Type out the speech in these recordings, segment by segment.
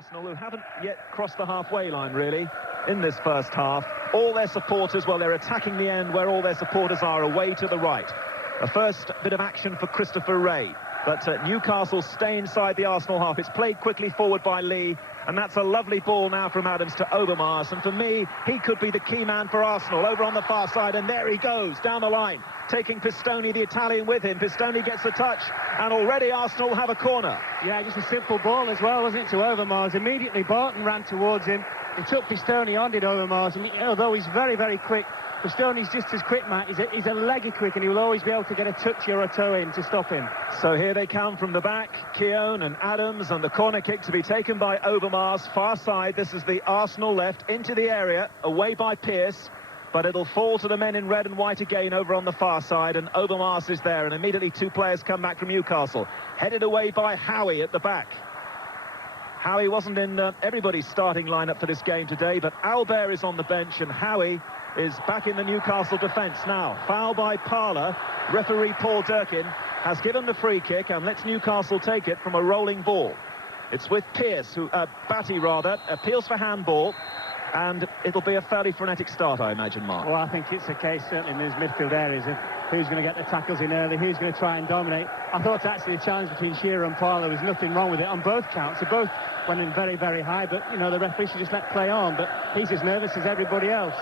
Arsenal, who haven't yet crossed the halfway line, really, in this first half. All their supporters, well, they're attacking the end where all their supporters are, away to the right. A first bit of action for Christopher Wray. But Newcastle stay inside the Arsenal half. It's played quickly forward by Lee, and that's a lovely ball now from Adams to Overmars. And for me, he could be the key man for Arsenal over on the far side. And there he goes, down the line, taking Pistoni, the Italian, with him. Pistoni gets the touch, and already Arsenal have a corner. Yeah, just a simple ball as well, wasn't it, to Overmars. Immediately, Barton ran towards him. He took Pistoni on, did Overmars, and although he's very, very quick, Pistoni's just as quick, Matt. He's a leggy quick, and he will always be able to get a touch or a toe in to stop him. So here they come from the back, Keown and Adams, and the corner kick to be taken by Overmars, far side. This is the Arsenal left, into the area, away by Pearce, but it'll fall to the men in red and white again over on the far side, and Overmars is there, and immediately two players come back from Newcastle, headed away by Howie at the back. Howie wasn't in everybody's starting lineup for this game today, but Albert is on the bench, and Howie is back in the Newcastle defence now. Foul by Parler. Referee Paul Durkin has given the free kick and lets Newcastle take it from a rolling ball. It's with Pearce, Batty rather, appeals for handball, and it'll be a fairly frenetic start, I imagine, Mark. Well, I think it's a case, certainly in those midfield areas, of who's going to get the tackles in early, who's going to try and dominate. I thought actually the challenge between Shearer and Parler was nothing wrong with it on both counts. They both went in very, very high, but, you know, the referee should just let play on, but he's as nervous as everybody else.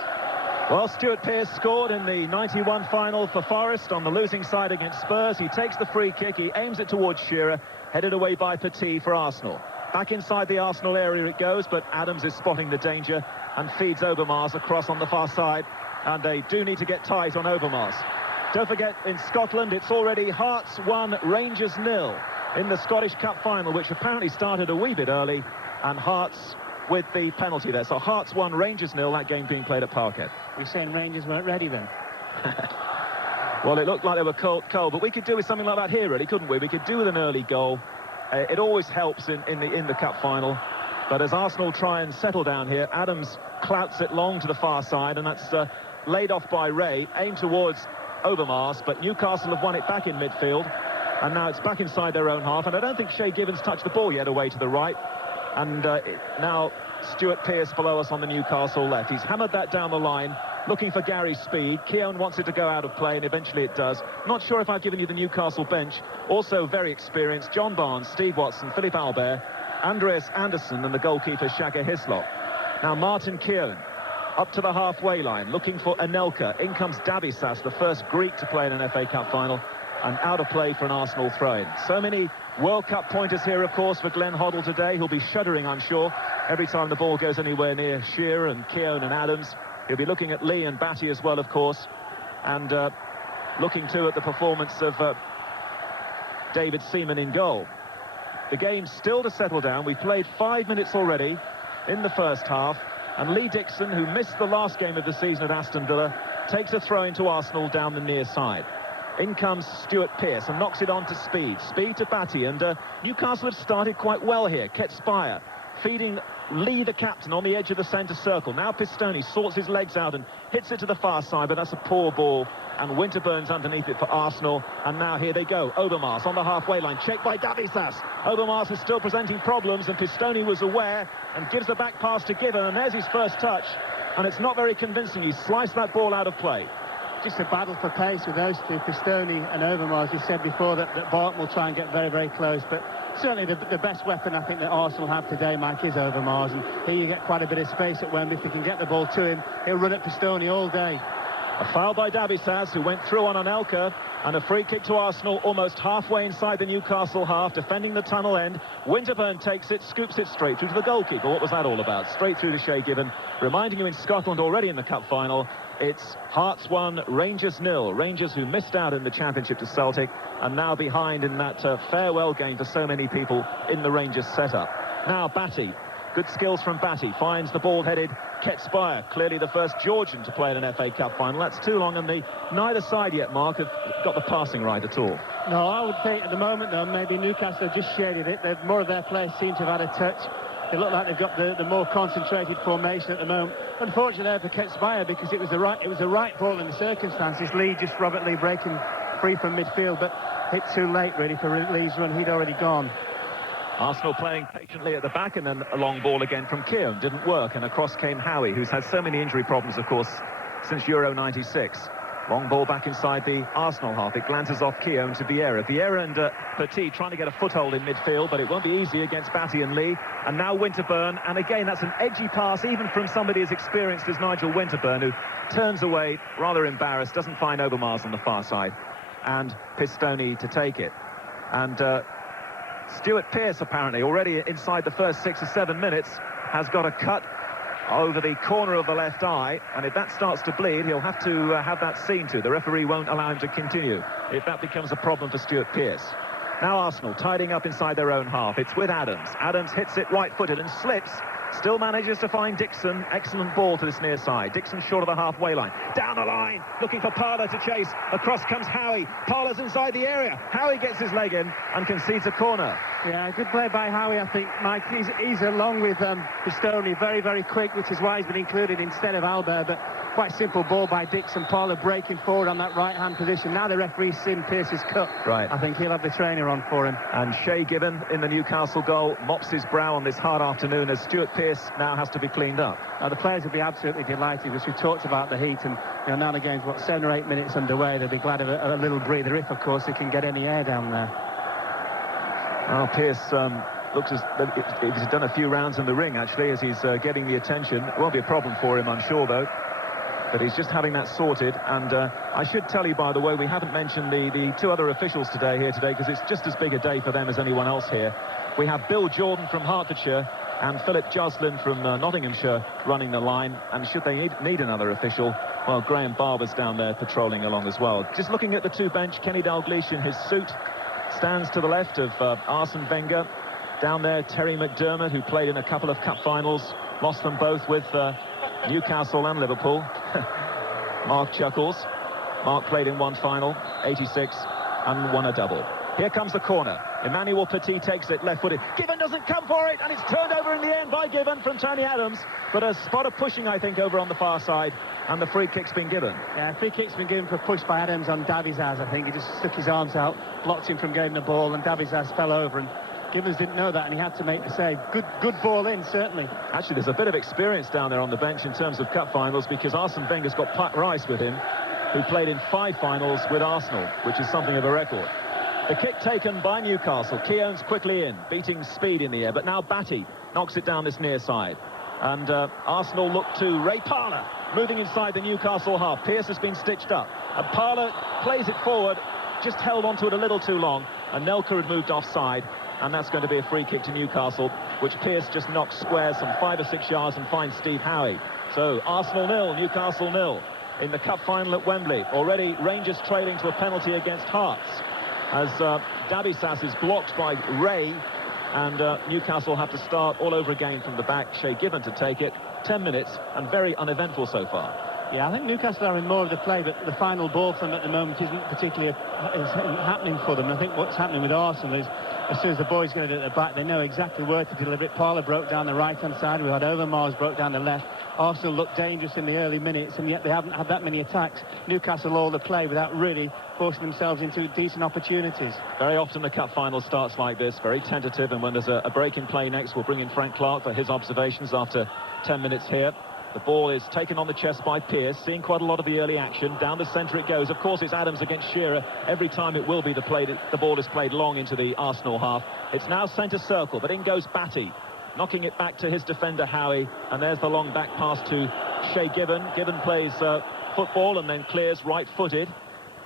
Well, Stuart Pearce scored in the 91 final for Forest on the losing side against Spurs. He takes the free kick, he aims it towards Shearer, headed away by Petit for Arsenal. Back inside the Arsenal area it goes, but Adams is spotting the danger and feeds Overmars across on the far side, and they do need to get tight on Overmars. Don't forget, in Scotland, it's already Hearts 1, Rangers 0 in the Scottish Cup final, which apparently started a wee bit early, and Hearts with the penalty there. So Hearts 1, Rangers 0, that game being played at Parkhead. You're saying Rangers weren't ready then? Well, it looked like they were cold, but we could do with something like that here, really, couldn't we? We could do with an early goal. It always helps in the cup final. But as Arsenal try and settle down here, Adams clouts it long to the far side, and that's laid off by Ray, aimed towards Overmars, but Newcastle have won it back in midfield, and now it's back inside their own half, and I don't think Shay Gibbons touched the ball yet away to the right. And now Stuart Pearce below us on the Newcastle left. He's hammered that down the line, looking for Gary Speed. Keown wants it to go out of play, and eventually it does. Not sure if I've given you the Newcastle bench. Also very experienced: John Barnes, Steve Watson, Philip Albert, Andreas Anderson, and the goalkeeper Shaka Hislop. Now Martin Keown up to the halfway line, looking for Anelka. In comes Dabisas, the first Greek to play in an FA Cup final, and out of play for an Arsenal throw-in. So many World Cup pointers here, of course, for Glenn Hoddle today. He'll be shuddering, I'm sure, every time the ball goes anywhere near Shearer and Keown and Adams. He'll be looking at Lee and Batty as well, of course, and looking too at the performance of David Seaman in goal. The game's still to settle down. We've played 5 minutes already in the first half, and Lee Dixon, who missed the last game of the season at Aston Villa, takes a throw into Arsenal down the near side. In comes Stuart Pearce and knocks it on to Speed. Speed to Batty, and Newcastle have started quite well here. Ketspire feeding Lee, the captain, on the edge of the centre circle. Now Pistoni sorts his legs out and hits it to the far side, but that's a poor ball, and Winterburn's underneath it for Arsenal. And now here they go. Overmars on the halfway line, checked by Dabisas. Overmars is still presenting problems, and Pistoni was aware and gives the back pass to Given, and there's his first touch, and it's not very convincing. He sliced that ball out of play. Just a battle for pace with those two, Pistoni and Overmars. You said before that Barton will try and get very, very close, but certainly the best weapon I think that Arsenal have today, Mike, is Overmars, and here you get quite a bit of space at Wembley. If you can get the ball to him, he'll run at Pistoni all day. A foul by Dabisas, who went through on Anelka, and a free kick to Arsenal almost halfway inside the Newcastle half, defending the tunnel end. Winterburn takes it, scoops it straight through to the goalkeeper. What was that all about? Straight through to Shay Given, reminding you in Scotland already in the cup final, it's Hearts 1, Rangers 0. Rangers, who missed out in the Championship to Celtic, and now behind in that farewell game for so many people in the Rangers setup. Now Batty, good skills from Batty, finds the ball-headed Ketspire, clearly the first Georgian to play in an FA Cup final. That's too long, and neither side yet, Mark, have got the passing right at all. No, I would think at the moment, though, maybe Newcastle have just shaded it. More of their players seem to have had a touch. They look like they've got the more concentrated formation at the moment. Unfortunately for Ketspire, because it was the right ball in the circumstances. Robert Lee breaking free from midfield, but hit too late really for Lee's run. He'd already gone. Arsenal playing patiently at the back, and then a long ball again from Keown. Didn't work, and across came Howie, who's had so many injury problems, of course, since Euro 96. Long ball back inside the Arsenal half. It glances off Keown to Vieira. Vieira and Petit trying to get a foothold in midfield, but it won't be easy against Batty and Lee. And now Winterburn, and again, that's an edgy pass, even from somebody as experienced as Nigel Winterburn, who turns away, rather embarrassed, doesn't find Overmars on the far side, and Pistone to take it. And Stuart Pearce, apparently, already inside the first 6 or 7 minutes, has got a cut over the corner of the left eye, and if that starts to bleed, he'll have to have that seen to. The referee won't allow him to continue if that becomes a problem for Stuart Pearce. Now Arsenal tidying up inside their own half. It's with Adams. Adams hits it right-footed and slips. Still manages to find Dixon. Excellent ball to this near side. Dixon short of the halfway line. Down the line, looking for Parlour to chase. Across comes Howie. Parlour's inside the area. Howie gets his leg in and concedes a corner. Yeah, good play by Howie, I think, Mike. He's along with Pistone, very, very quick, which is why he's been included instead of Albert. But quite simple ball by Dixon. Parlour breaking forward on that right-hand position. Now the referee's seen Pearce's cut. Right. I think he'll have the trainer on for him. And Shay Gibbon in the Newcastle goal mops his brow on this hard afternoon as Stuart Pearce now has to be cleaned up. Now the players will be absolutely delighted, because we talked about the heat, and now the game's 7 or 8 minutes underway. They'll be glad of a little breather, if of course they can get any air down there. Well, Pearce looks as though he's done a few rounds in the ring, actually, as he's getting the attention. It won't be a problem for him, I'm sure, though. But he's just having that sorted. And I should tell you, by the way, we haven't mentioned the two other officials today, because it's just as big a day for them as anyone else here. We have Bill Jordan from Hertfordshire and Philip Joslin from Nottinghamshire running the line. And should they need another official, well, Graham Barber's down there patrolling along as well. Just looking at the two bench, Kenny Dalglish in his suit stands to the left of Arsene Wenger. Down there, Terry McDermott, who played in a couple of cup finals, lost them both with Newcastle and Liverpool. Mark chuckles. Mark played in one final, 86, and won a double. Here comes the corner. Emmanuel Petit takes it left-footed. Gibbon doesn't come for it, and it's turned over in the end by Gibbon from Tony Adams. But a spot of pushing, I think, over on the far side, and the free kick's been given. Yeah, free kick's been given for a push by Adams on Davizaz, I think. He just stuck his arms out, blocked him from getting the ball, and Davizaz fell over, and Gibbons didn't know that, and he had to make the save. Good ball in, certainly. Actually, there's a bit of experience down there on the bench in terms of cup finals, because Arsene Wenger's got Pat Rice with him, who played in 5 finals with Arsenal, which is something of a record. The kick taken by Newcastle. Keown's quickly in, beating speed in the air, but now Batty knocks it down this near side. And Arsenal look to Ray Parlour, moving inside the Newcastle half. Pearce has been stitched up, and Parlour plays it forward, just held onto it a little too long, and Nelka had moved offside, and that's going to be a free kick to Newcastle, which Pearce just knocks square some 5 or 6 yards and finds Steve Howie. So Arsenal 0, Newcastle 0 in the cup final at Wembley. Already Rangers trailing to a penalty against Hearts, as Davizaz is blocked by Ray, and Newcastle have to start all over again from the back. Shay Gibbon to take it. 10 minutes and very uneventful so far. Yeah, I think Newcastle are in more of the play, but the final ball for them at the moment isn't particularly happening for them. I think what's happening with Arsenal is, as soon as the boys get it at the back, they know exactly where to deliver it. Parlour broke down the right-hand side. We had Overmars broke down the left. Arsenal looked dangerous in the early minutes, and yet they haven't had that many attacks. Newcastle all the play without really forcing themselves into decent opportunities. Very often the cup final starts like this, very tentative, and when there's a break in play next, we'll bring in Frank Clark for his observations after 10 minutes here. The ball is taken on the chest by Pearce, seeing quite a lot of the early action. Down the centre it goes. Of course, it's Adams against Shearer. Every time it will be the ball is played long into the Arsenal half. It's now centre circle, but in goes Batty, knocking it back to his defender Howie, and there's the long back pass to Shay Gibbon. Gibbon plays football and then clears right-footed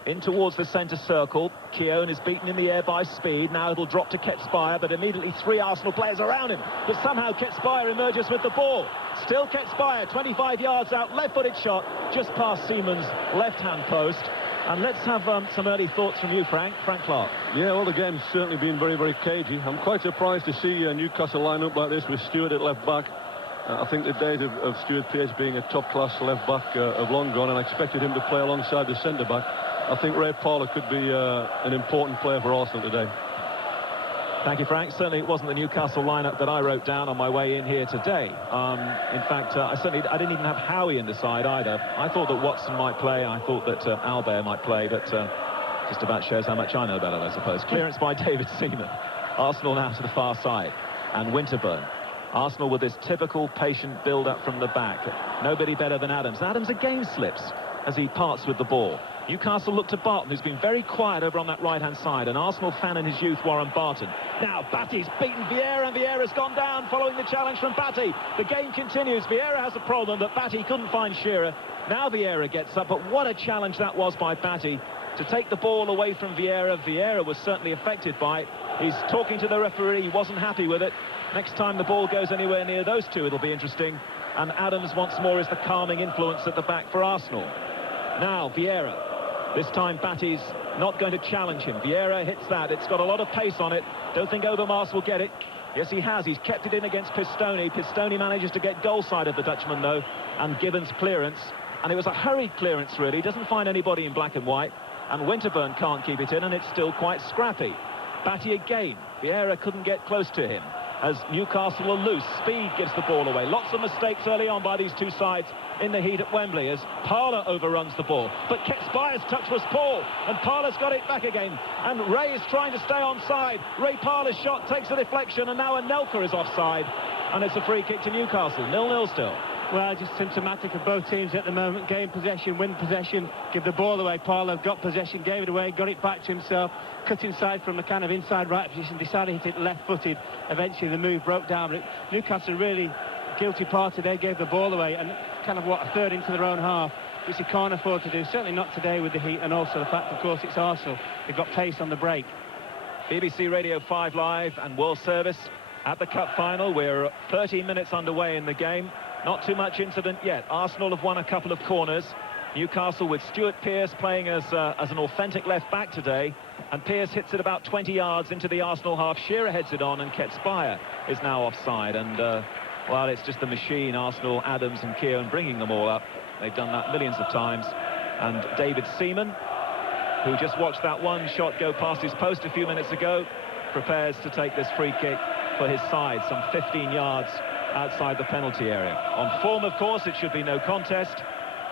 in towards the centre circle. Keown is beaten in the air by speed. Now it'll drop to Ketspire, but immediately 3 Arsenal players around him. But somehow Ketspire emerges with the ball. Still Ketspire, 25 yards out, left-footed shot, just past Seaman's left-hand post. And let's have some early thoughts from you, Frank Clark. Yeah, well, the game's certainly been very, very cagey. I'm quite surprised to see Newcastle line up like this with Stewart at left-back. I think the days of Stuart Pearce being a top-class left-back have long gone, and I expected him to play alongside the centre-back. I think Ray Parlour could be an important player for Arsenal today. Thank you, Frank. Certainly it wasn't the Newcastle lineup that I wrote down on my way in here today. In fact, I didn't even have Howie in the side either. I thought that Watson might play. I thought that Albert might play, but just about shows how much I know about it, I suppose. Clearance by David Seaman. Arsenal now to the far side, and Winterburn. Arsenal with this typical patient build-up from the back. Nobody better than Adams. Adams again slips as he parts with the ball. Newcastle look to Barton, who's been very quiet over on that right-hand side. An Arsenal fan in his youth, Warren Barton. Now Batty's beaten Vieira, and Vieira's gone down following the challenge from Batty. The game continues. Vieira has a problem, but Batty couldn't find Shearer. Now Vieira gets up, but what a challenge that was by Batty to take the ball away from Vieira. Vieira was certainly affected by it. He's talking to the referee. He wasn't happy with it. Next time the ball goes anywhere near those two, it'll be interesting. And Adams once more is the calming influence at the back for Arsenal. Now Vieira. This time Batty's not going to challenge him. Vieira hits that. It's got a lot of pace on it. Don't think Overmars will get it. Yes, he has. He's kept it in against Pistone. Pistone manages to get goal side of the Dutchman, though, and Gibbons' clearance. And it was a hurried clearance, really. He doesn't find anybody in black and white. And Winterburn can't keep it in, and it's still quite scrappy. Batty again. Vieira couldn't get close to him as Newcastle are loose. Speed gives the ball away. Lots of mistakes early on by these two sides in the heat at Wembley as Parler overruns the ball. But Ketsbayer's touch was poor, and Parler's got it back again. And Ray is trying to stay onside. Ray Parler's shot takes a deflection, and now Anelka is offside. And it's a free kick to Newcastle. 0-0 still. Well, just symptomatic of both teams at the moment. Gain possession, win possession, give the ball away. Parler got possession, gave it away, got it back to himself, cut inside from a kind of inside right position, decided to hit it left-footed. Eventually the move broke down. But Newcastle really guilty party. They gave the ball away and kind of, a third into their own half, which they can't afford to do. Certainly not today with the heat, and also the fact, of course, it's Arsenal. They've got pace on the break. BBC Radio 5 Live and World Service at the Cup Final. We're 30 minutes underway in the game. Not too much incident yet. Arsenal have won a couple of corners. Newcastle with Stuart Pearce playing as an authentic left-back today. And Pearce hits it about 20 yards into the Arsenal half. Shearer heads it on, and Ketsbayer is now offside. And, well, it's just the machine, Arsenal, Adams and Keown bringing them all up. They've done that millions of times. And David Seaman, who just watched that one shot go past his post a few minutes ago, prepares to take this free kick for his side, some 15 yards outside the penalty area. On form, of course, it should be no contest.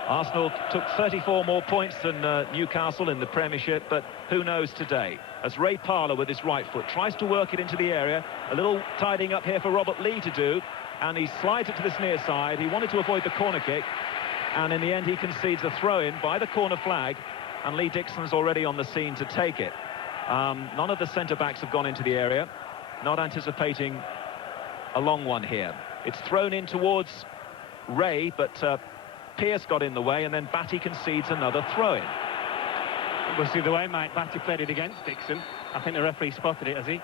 Arsenal took 34 more points than Newcastle in the Premiership, but who knows today? As Ray Parler with his right foot tries to work it into the area, a little tidying up here for Robert Lee to do, and he slides it to this near side. He wanted to avoid the corner kick, and in the end he concedes a throw-in by the corner flag, and Lee Dixon's already on the scene to take it. None of the centre-backs have gone into the area, not anticipating a long one here. It's thrown in towards Ray, but Pearce got in the way, and then Batty concedes another throw-in. We'll see the way, Mike. Batty played it against Dixon. I think the referee spotted it, has he?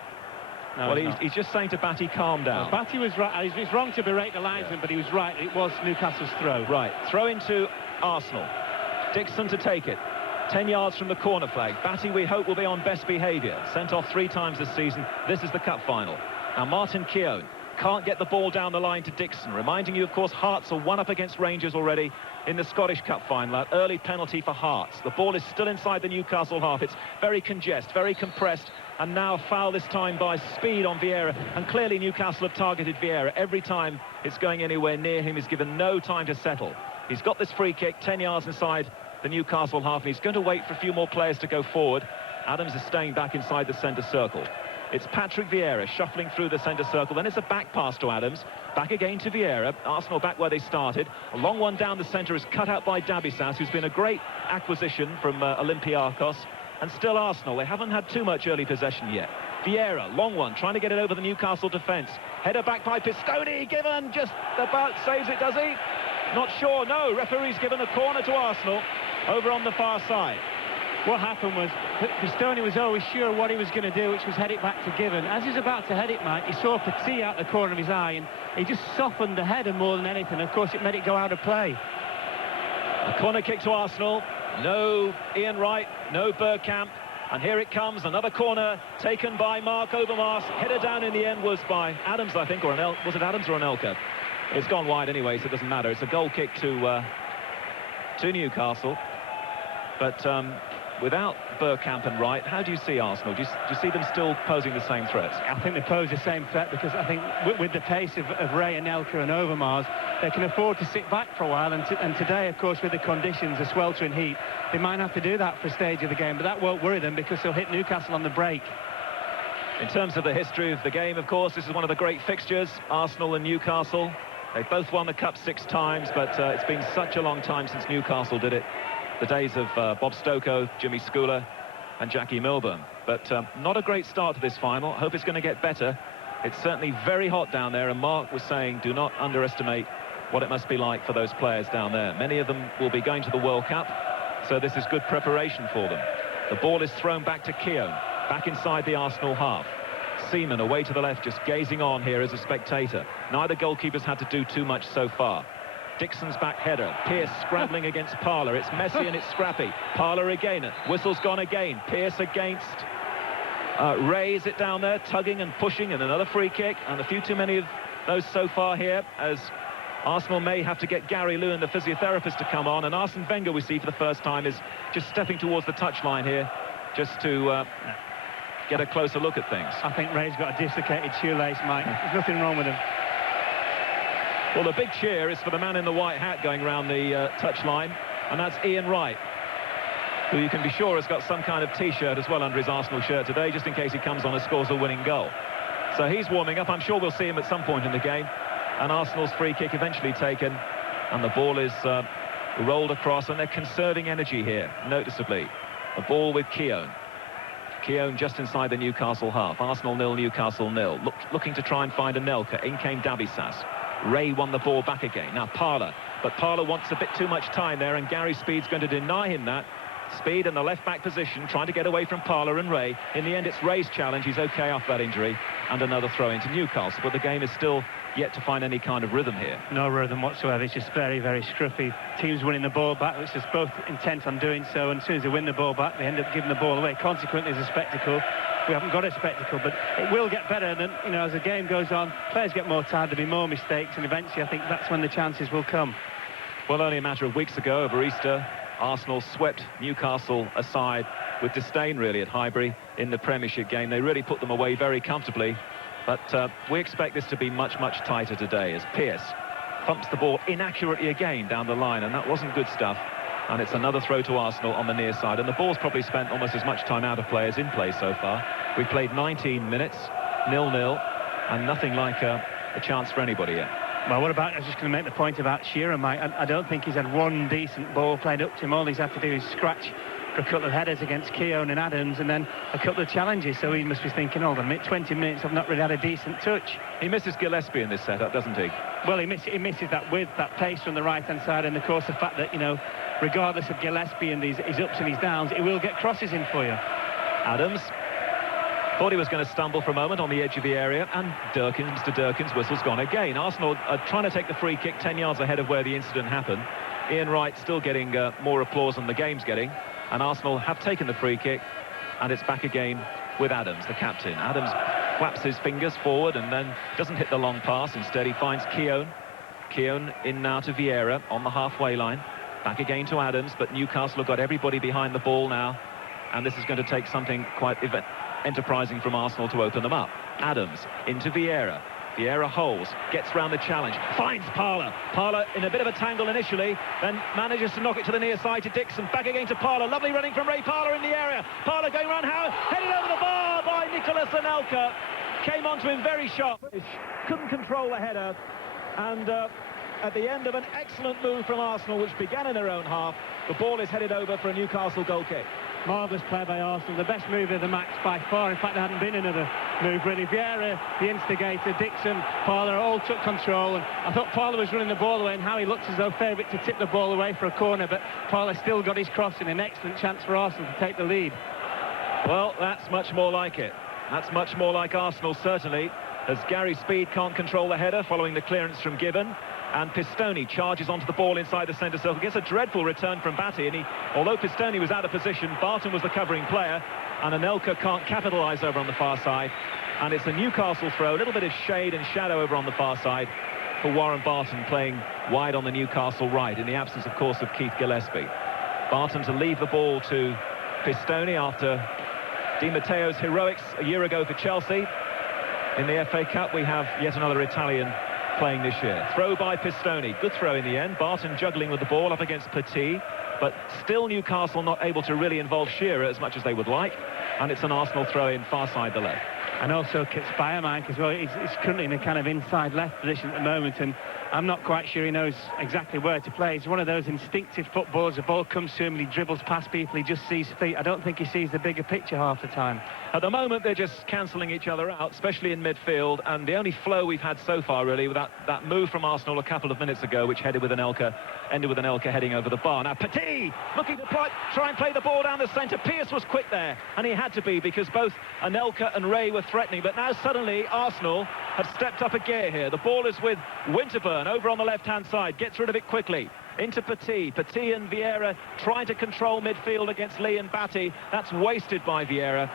No, well, he's just saying to Batty, calm down. Well, Batty was right. It's wrong to berate the linesman, but he was right. It was Newcastle's throw. Right. Throw into Arsenal. Dixon to take it. 10 yards from the corner flag. Batty, we hope, will be on best behaviour. Sent off 3 times this season. This is the cup final. Now, Martin Keown can't get the ball down the line to Dixon. Reminding you, of course, Hearts are 1 up against Rangers already in the Scottish Cup final. That early penalty for Hearts. The ball is still inside the Newcastle half. It's very congested, very compressed. And now foul this time by Speed on Vieira. And clearly Newcastle have targeted Vieira. Every time it's going anywhere near him, he's given no time to settle. He's got this free kick 10 yards inside the Newcastle half, and he's going to wait for a few more players to go forward. Adams is staying back inside the centre circle. It's Patrick Vieira shuffling through the centre circle. Then it's a back pass to Adams. Back again to Vieira. Arsenal back where they started. A long one down the centre is cut out by Dabisas, who's been a great acquisition from Olympiacos. And still Arsenal. They haven't had too much early possession yet. Vieira, long one, trying to get it over the Newcastle defence. Header back by Pistone. Given just about saves it, does he? Not sure. No, referee's given a corner to Arsenal over on the far side. What happened was Pistone was always sure what he was going to do, which was head it back to Given. As he's about to head it, Mike, he saw Petit out the corner of his eye, and he just softened the header more than anything. Of course, it made it go out of play. A corner kick to Arsenal. No Ian Wright, no Bergkamp. And here it comes, another corner taken by Mark Overmars. Header down in the end was by Adams, I think, or was it Adams or Anelka? It's gone wide anyway, so it doesn't matter. It's a goal kick to Newcastle. But without Bergkamp and Wright, how do you see Arsenal? Do you see them still posing the same threats? I think they pose the same threat because I think with the pace of Ray, Anelka and Overmars, they can afford to sit back for a while. And today, of course, with the conditions, the sweltering heat, they might have to do that for a stage of the game. But that won't worry them because they'll hit Newcastle on the break. In terms of the history of the game, of course, this is one of the great fixtures, Arsenal and Newcastle. They've both won the Cup 6 times, but it's been such a long time since Newcastle did it. The days of Bob Stokoe, Jimmy Schooler and Jackie Milburn. But not a great start to this final. I hope it's going to get better. It's certainly very hot down there, and Mark was saying do not underestimate what it must be like for those players down there. Many of them will be going to the World Cup, so this is good preparation for them. The ball is thrown back to Keown, back inside the Arsenal half. Seaman away to the left, just gazing on here as a spectator. Neither goalkeepers had to do too much so far. Dixon's back header. Pearce scrambling against Parler. It's messy and it's scrappy. Parler again. Whistle's gone again. Pearce against Ray. Is it down there? Tugging and pushing, and another free kick. And a few too many of those so far here, as Arsenal may have to get Gary Lewin, the physiotherapist, to come on. And Arsene Wenger, we see for the first time, is just stepping towards the touchline here, just to get a closer look at things. I think Ray's got a dislocated shoelace, Mike. There's nothing wrong with him. Well, the big cheer is for the man in the white hat going round the touchline, and that's Ian Wright, who you can be sure has got some kind of T-shirt as well under his Arsenal shirt today, just in case he comes on and scores a winning goal. So he's warming up. I'm sure we'll see him at some point in the game. And Arsenal's free kick eventually taken, and the ball is rolled across, and they're conserving energy here, noticeably. The ball with Keown. Keown just inside the Newcastle half. Arsenal 0, Newcastle 0. Looking to try and find a Nelka. In came Dabisas. Ray won the ball back again. Now Parler. But Parler wants a bit too much time there, and Gary Speed's going to deny him that. Speed in the left-back position, trying to get away from Parler and Ray. In the end, it's Ray's challenge. He's okay off that injury. And another throw into Newcastle. But the game is still yet to find any kind of rhythm here. No rhythm whatsoever. It's just very, very scruffy. Teams winning the ball back, which is both intent on doing so, and as soon as they win the ball back, they end up giving the ball away. Consequently, it's a spectacle. We haven't got a spectacle, but it will get better. And then, you know, as the game goes on, players get more tired, there'll be more mistakes, and eventually I think that's when the chances will come. Well, only a matter of weeks ago, over Easter, Arsenal swept Newcastle aside with disdain, really, at Highbury in the Premiership game. They really put them away very comfortably. But we expect this to be much, much tighter today, as Pearce thumps the ball inaccurately again down the line, and that wasn't good stuff. And it's another throw to Arsenal on the near side, and the ball's probably spent almost as much time out of play as in play so far. We played 19 minutes, 0-0, and nothing like a chance for anybody yet. Well, what about, I was just going to make the point about Shearer, Mike. I don't think he's had one decent ball played up to him. All he's had to do is scratch for a couple of headers against Keown and Adams, and then a couple of challenges. So he must be thinking, hold on a minute, 20 minutes, I've not really had a decent touch. He misses Gillespie in this setup, doesn't he? Well, he misses that width, that pace from the right-hand side, and of course the fact that, you know, regardless of Gillespie and his ups and his downs, he will get crosses in for you. Adams thought he was going to stumble for a moment on the edge of the area, and Mr. Durkin's whistle's gone again. Arsenal are trying to take the free kick 10 yards ahead of where the incident happened. Ian Wright still getting more applause than the game's getting, and Arsenal have taken the free kick, and it's back again with Adams, the captain. Adams flaps his fingers forward and then doesn't hit the long pass. Instead, he finds Keown. Keown in now to Vieira on the halfway line. Back again to Adams, but Newcastle have got everybody behind the ball now, and this is going to take something quite enterprising from Arsenal to open them up. Adams into Vieira. Vieira holds, gets round the challenge, finds Parler. Parler in a bit of a tangle initially, then manages to knock it to the near side to Dixon. Back again to Parler. Lovely running from Ray Parler in the area. Parler going round Howard, headed over the bar by Nicolas Anelka. Came onto him very sharp. Couldn't control the header, and at the end of an excellent move from Arsenal, which began in their own half, the ball is headed over for a Newcastle goal kick. Marvellous play by Arsenal, the best move of the match by far. In fact, there hadn't been another move really. Vieira, the instigator, Dixon, Parler all took control, and I thought Parler was running the ball away, and Howie looked as though favourite to tip the ball away for a corner, but Parler still got his cross in. An excellent chance for Arsenal to take the lead. Well, that's much more like it. That's much more like Arsenal, certainly, as Gary Speed can't control the header following the clearance from Gibbon. And Pistone charges onto the ball inside the centre circle. Gets a dreadful return from Batty, and although Pistone was out of position, Barton was the covering player, and Anelka can't capitalise over on the far side. And it's a Newcastle throw, a little bit of shade and shadow over on the far side for Warren Barton, playing wide on the Newcastle right, in the absence, of course, of Keith Gillespie. Barton to leave the ball to Pistone after Di Matteo's heroics a year ago for Chelsea. In the FA Cup, we have yet another Italian playing this year. Throw by Pistone. Good throw in the end. Barton juggling with the ball up against Petit, but still Newcastle not able to really involve Shearer as much as they would like, and it's an Arsenal throw in far side the left. And also Kit-Spire, Mike, as well. He's currently in a kind of inside left position at the moment, and I'm not quite sure he knows exactly where to play. He's one of those instinctive footballers. The ball comes to him and he dribbles past people. He just sees feet. I don't think he sees the bigger picture half the time. At the moment, they're just cancelling each other out, especially in midfield, and the only flow we've had so far, really, with that move from Arsenal a couple of minutes ago, which ended with Anelka heading over the bar. Now, Petit looking to try and play the ball down the centre. Pearce was quick there, and he had to be, because both Anelka and Ray were threatening, but now suddenly Arsenal have stepped up a gear here. The ball is with Winterburn over on the left-hand side, gets rid of it quickly. Into Petit and Vieira trying to control midfield against Lee and Batty. That's wasted by Vieira.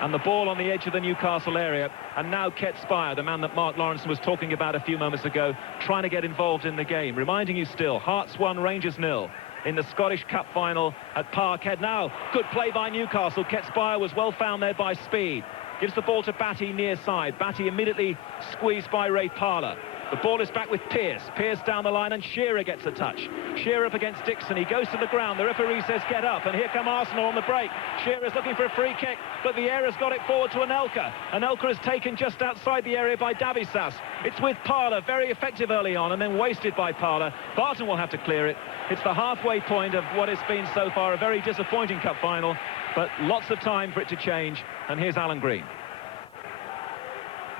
And the ball on the edge of the Newcastle area. And now Kit-Spire, the man that Mark Lawrenson was talking about a few moments ago, trying to get involved in the game. Reminding you still, Hearts 1, Rangers 0 in the Scottish Cup final at Parkhead. Now, good play by Newcastle. Kit-Spire was well found there by Speed. Gives the ball to Batty near side. Batty immediately squeezed by Ray Parlour. The ball is back with Pearce. Pearce down the line, and Shearer gets a touch. Shearer up against Dixon. He goes to the ground. The referee says get up, and here come Arsenal on the break. Shearer's looking for a free kick, but Vieira's got it forward to Anelka. Anelka is taken just outside the area by Davisas. It's with Parlour, very effective early on, and then wasted by Parlour. Barton will have to clear it. It's the halfway point of what has been so far a very disappointing cup final, but lots of time for it to change. And here's Alan Green.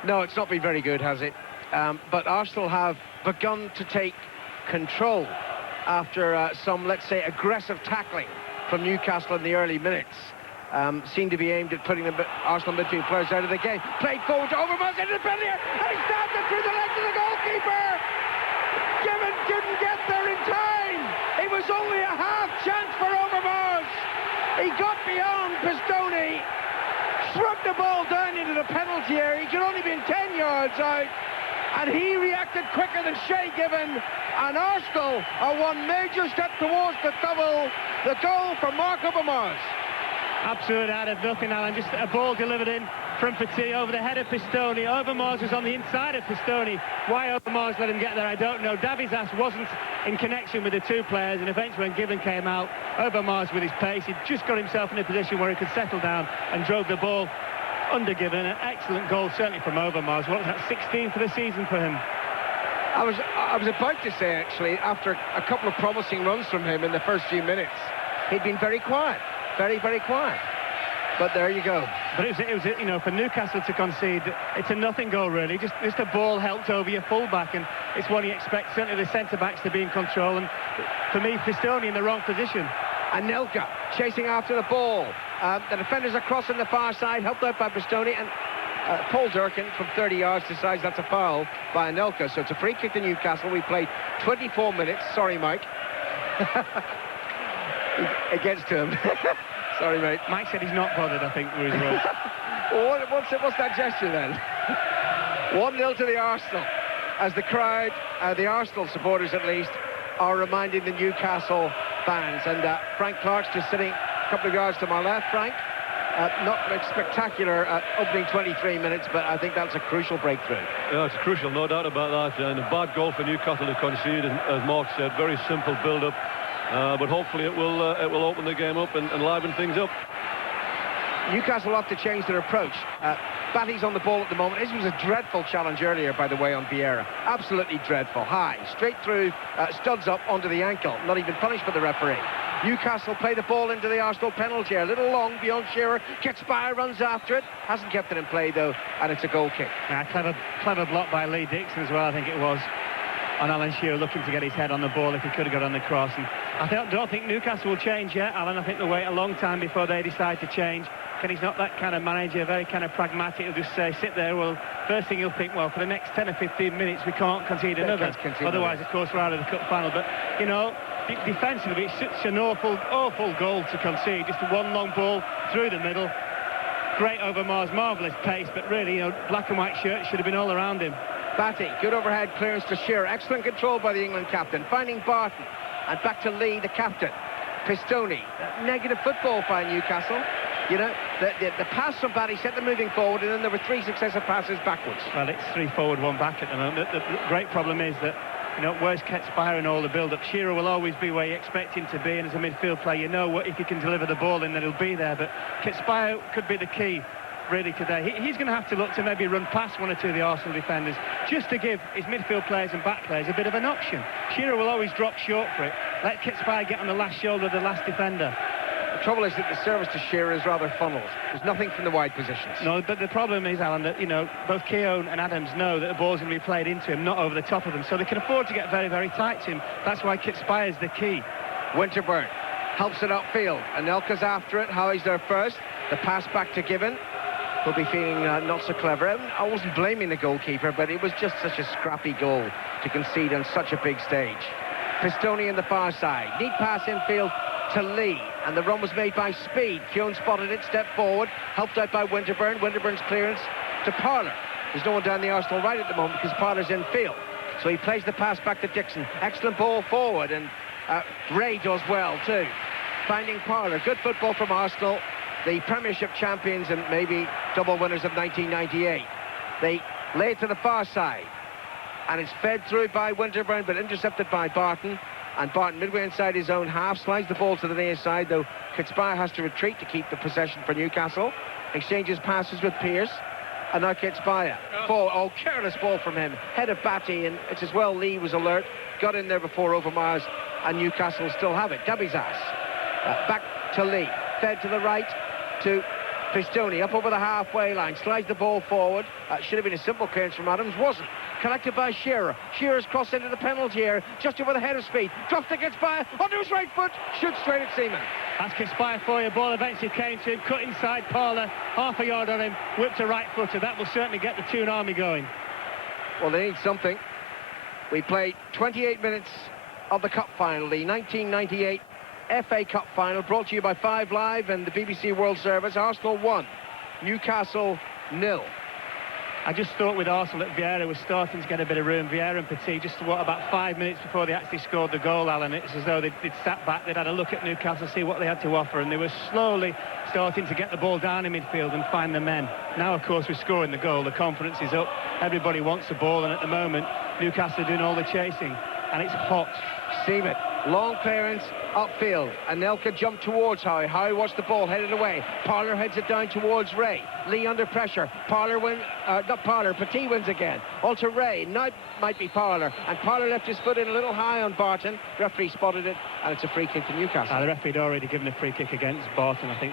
No, it's not been very good, has it? But Arsenal have begun to take control after some, let's say, aggressive tackling from Newcastle in the early minutes. Seemed to be aimed at putting the Arsenal midfield players out of the game. Played forward to Overmars into the penalty area, and he stabs it through the legs of the goalkeeper. Given couldn't get there in time. It was only a half chance for Overmars. He got beyond Pistone, shrugged the ball down into the penalty area. He could only been 10 yards out. And he reacted quicker than Shay Given, and Arsenal are one major step towards the double, the goal for Mark Overmars. Absolute out of nothing, Alan. Just a ball delivered in from Petit over the head of Pistone. Overmars was on the inside of Pistone. Why Overmars let him get there, I don't know. Davisas wasn't in connection with the two players, and eventually when Given came out, Overmars with his pace, he'd just got himself in a position where he could settle down and drove the ball under Given. An excellent goal, certainly from Overmars. What was that, 16 for the season for him? I was about to say, actually, after a couple of promising runs from him in the first few minutes, he'd been very quiet, very, very quiet. But there you go. But it was you know, for Newcastle to concede, it's a nothing goal, really. Just a ball helped over your full-back, and it's what you expect, certainly the centre-backs to be in control. And for me, Pistone in the wrong position. Anelka chasing after the ball. The defenders are crossing the far side, helped out by Pistone, and Paul Durkin from 30 yards decides that's a foul by Anelka. So it's a free kick to Newcastle. We played 24 minutes. Sorry, Mike. Against him. Sorry, mate. Mike said he's not bothered, I think, with his role. Well, what's that gesture then? 1-0 to the Arsenal, as the crowd, the Arsenal supporters at least, are reminding the Newcastle fans. And Frank Clark's just sitting a couple of yards to my left. Frank, not a spectacular opening 23 minutes, but I think that's a crucial breakthrough. Yeah, it's crucial, no doubt about that. And a bad goal for Newcastle to concede, as Mark said. Very simple build-up. But hopefully it will open the game up and liven things up. Newcastle will have to change their approach. Batty's on the ball at the moment. This was a dreadful challenge earlier, by the way, on Vieira. Absolutely dreadful. High, straight through, studs up onto the ankle. Not even punished by the referee. Newcastle play the ball into the Arsenal penalty area. A little long beyond Shearer. Kit-Spire runs after it. Hasn't kept it in play, though, and it's a goal kick. Clever block by Lee Dixon as well, I think it was, on Alan Shearer, looking to get his head on the ball if he could have got on the cross. And I don't think Newcastle will change yet, Alan. I think they'll wait a long time before they decide to change. Kenny's not that kind of manager, very kind of pragmatic. He'll just say, sit there. Well, first thing he'll think, well, for the next 10 or 15 minutes, we can't concede another. Otherwise, of course, we're out of the cup final. But, you know, defensively, it's such an awful goal to concede. Just one long ball through the middle. Great Overmars, marvellous pace, but really, you know, black and white shirt should have been all around him. Batty, good overhead clearance to Shearer. Excellent control by the England captain. Finding Barton. And back to Lee, the captain. Pistone. Negative football by Newcastle. You know, the pass from Batty set them moving forward, and then there were 3 successive passes backwards. Well, it's 3 forward, 1 back at the moment. The great problem is that, you know, where's Kit-Spire in all the build-up? Shearer will always be where you expect him to be, and as a midfield player, you know what, if he can deliver the ball in, then he'll be there. But Kit-Spire could be the key really, today. He's going to have to look to maybe run past one or two of the Arsenal defenders, just to give his midfield players and back players a bit of an option. Shearer will always drop short for it. Let Kitspaia get on the last shoulder of the last defender. The trouble is that the service to Shearer is rather funneled. There's nothing from the wide positions. No, but the problem is, Alan, that, you know, both Keown and Adams know that the ball's going to be played into him, not over the top of them, so they can afford to get very, very tight to him. That's why Kitspaia is the key. Winterburn helps it upfield. Anelka's after it. Howie's there first. The pass back to Gibbon, who'll be feeling not so clever. I wasn't blaming the goalkeeper, but it was just such a scrappy goal to concede on such a big stage. Pistoni in the far side. Neat pass infield to Lee, and the run was made by Speed. Keown spotted it, stepped forward, helped out by Winterburn. Winterburn's clearance to Parlour. There's no one down the Arsenal right at the moment because Parlour's in field. So he plays the pass back to Dixon. Excellent ball forward, and Ray does well too. Finding Parlour. Good football from Arsenal, the Premiership champions and maybe double winners of 1998. They lay it to the far side, and it's fed through by Winterburn, but intercepted by Barton. And Barton, midway inside his own half, slides the ball to the near side, though Kitspaia has to retreat to keep the possession for Newcastle. Exchanges passes with Pearce, and now Kitspaia. Oh, careless ball from him. Head of Batty, and it's as well Lee was alert. Got in there before Overmars, and Newcastle still have it. Dabizas. Back to Lee. Fed to the right to Pistoni. Up over the halfway line. Slides the ball forward. Should have been a simple clearance from Adams. Wasn't. Collected by Shearer. Shearer's crossed into the penalty area, just over the head of Speed. Drops to Kitspaia, onto his right foot, shoots straight at Seaman. That's Kitspaia for you. Ball eventually came to him, cut inside Parlour, half a yard on him, whipped a right footer. That will certainly get the Toon Army going. Well, they need something. We played 28 minutes of the Cup final, the 1998 FA Cup final, brought to you by 5 Live and the BBC World Service. Arsenal 1, Newcastle 0. I just thought with Arsenal that Vieira was starting to get a bit of room. Vieira and Petit, just about 5 minutes before they actually scored the goal, Alan, it's as though they'd sat back, they'd had a look at Newcastle, see what they had to offer, and they were slowly starting to get the ball down in midfield and find the men. Now, of course, we're scoring the goal, the confidence is up, everybody wants the ball, and at the moment, Newcastle are doing all the chasing, and it's hot. Seaman, long clearance, upfield. Anelka jumped towards Howie. Howie watched the ball, headed away. Parlour heads it down towards Ray. Lee under pressure. Parlour not Parlour, Petit wins again. All to Ray. Now it might be Parlour. And Parlour left his foot in a little high on Barton. Referee spotted it, and it's a free kick to Newcastle. The referee had already given a free kick against Barton, I think,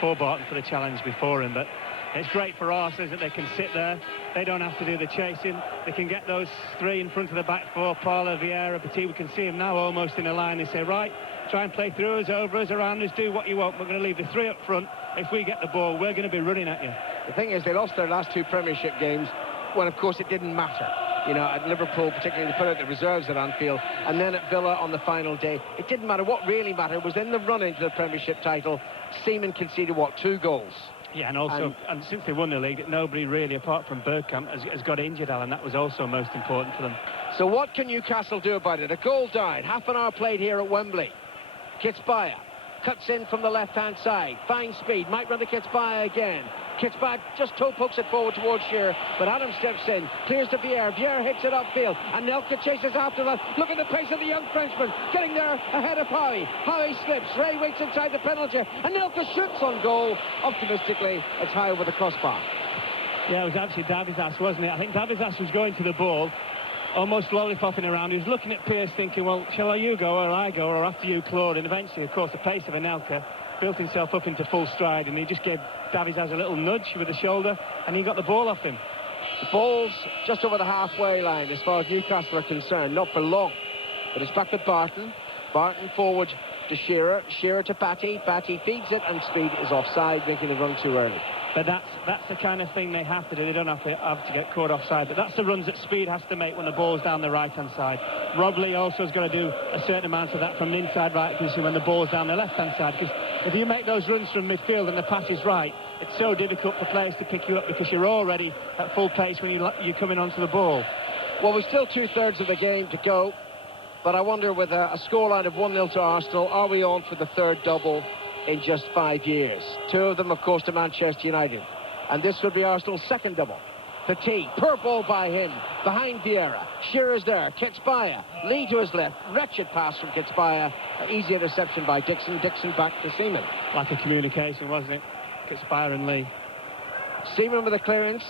for Barton for the challenge before him, but it's great for Arsenal that they can sit there. They don't have to do the chasing. They can get those three in front of the back four, Parlour, Vieira, Petit. We can see them now almost in a line. They say, right, try and play through us, over us, around us, do what you want. We're going to leave the three up front. If we get the ball, we're going to be running at you. The thing is, they lost their last 2 Premiership games when, of course, it didn't matter. You know, at Liverpool, particularly, they put out the reserves at Anfield, and then at Villa on the final day. It didn't matter. What really mattered was in the run into the Premiership title, Seaman conceded, 2 goals? Yeah, and also, and since they won the league, nobody really, apart from Bergkamp, has got injured, Alan. That was also most important for them. So what can Newcastle do about it? A goal down, half an hour played here at Wembley. Kitspaia cuts in from the left-hand side, finds Speed, might run to Kitspaia again. Kitspaia just toe pokes it forward towards Shearer, but Adam steps in, clears to Vieira. Vieira hits it upfield, and Nelka chases after that. Look at the pace of the young Frenchman, getting there ahead of Howie. Howie slips, Ray waits inside the penalty, and Nelka shoots on goal. Optimistically, it's high over the crossbar. Yeah, it was actually Davizas, wasn't it? I think Davizas was going to the ball, almost lollipopping around. He was looking at Pearce thinking, well, shall you go or I go, or after you, Claude? And eventually, of course, the pace of Anelka built himself up into full stride, and he just gave Davizas a little nudge with the shoulder, and he got the ball off him. The ball's just over the halfway line as far as Newcastle are concerned, not for long. But it's back to Barton. Barton forward to Shearer. Shearer to Batty. Batty feeds it, and Speed is offside, making the run too early. But that's the kind of thing they have to do. They don't have to get caught offside. But that's the runs that Speed has to make when the ball's down the right-hand side. Rob Lee also has got to do a certain amount of that from the inside right position when the ball's down the left-hand side. Because if you make those runs from midfield and the patch is right, it's so difficult for players to pick you up because you're already at full pace when you're coming onto the ball. Well, we're still 2/3 of the game to go. But I wonder, with a scoreline of 1-0 to Arsenal, are we on for the 3rd double in just 5 years? 2 of them, of course, to Manchester United. And this would be Arsenal's 2nd double. Petit, poor ball by him, behind Vieira. Shearer's there, Kitspaia, Lee to his left, wretched pass from Kitspaia. Easy interception by Dixon. Dixon back to Seaman. Like a communication, wasn't it? Kitspaia and Lee. Seaman with a clearance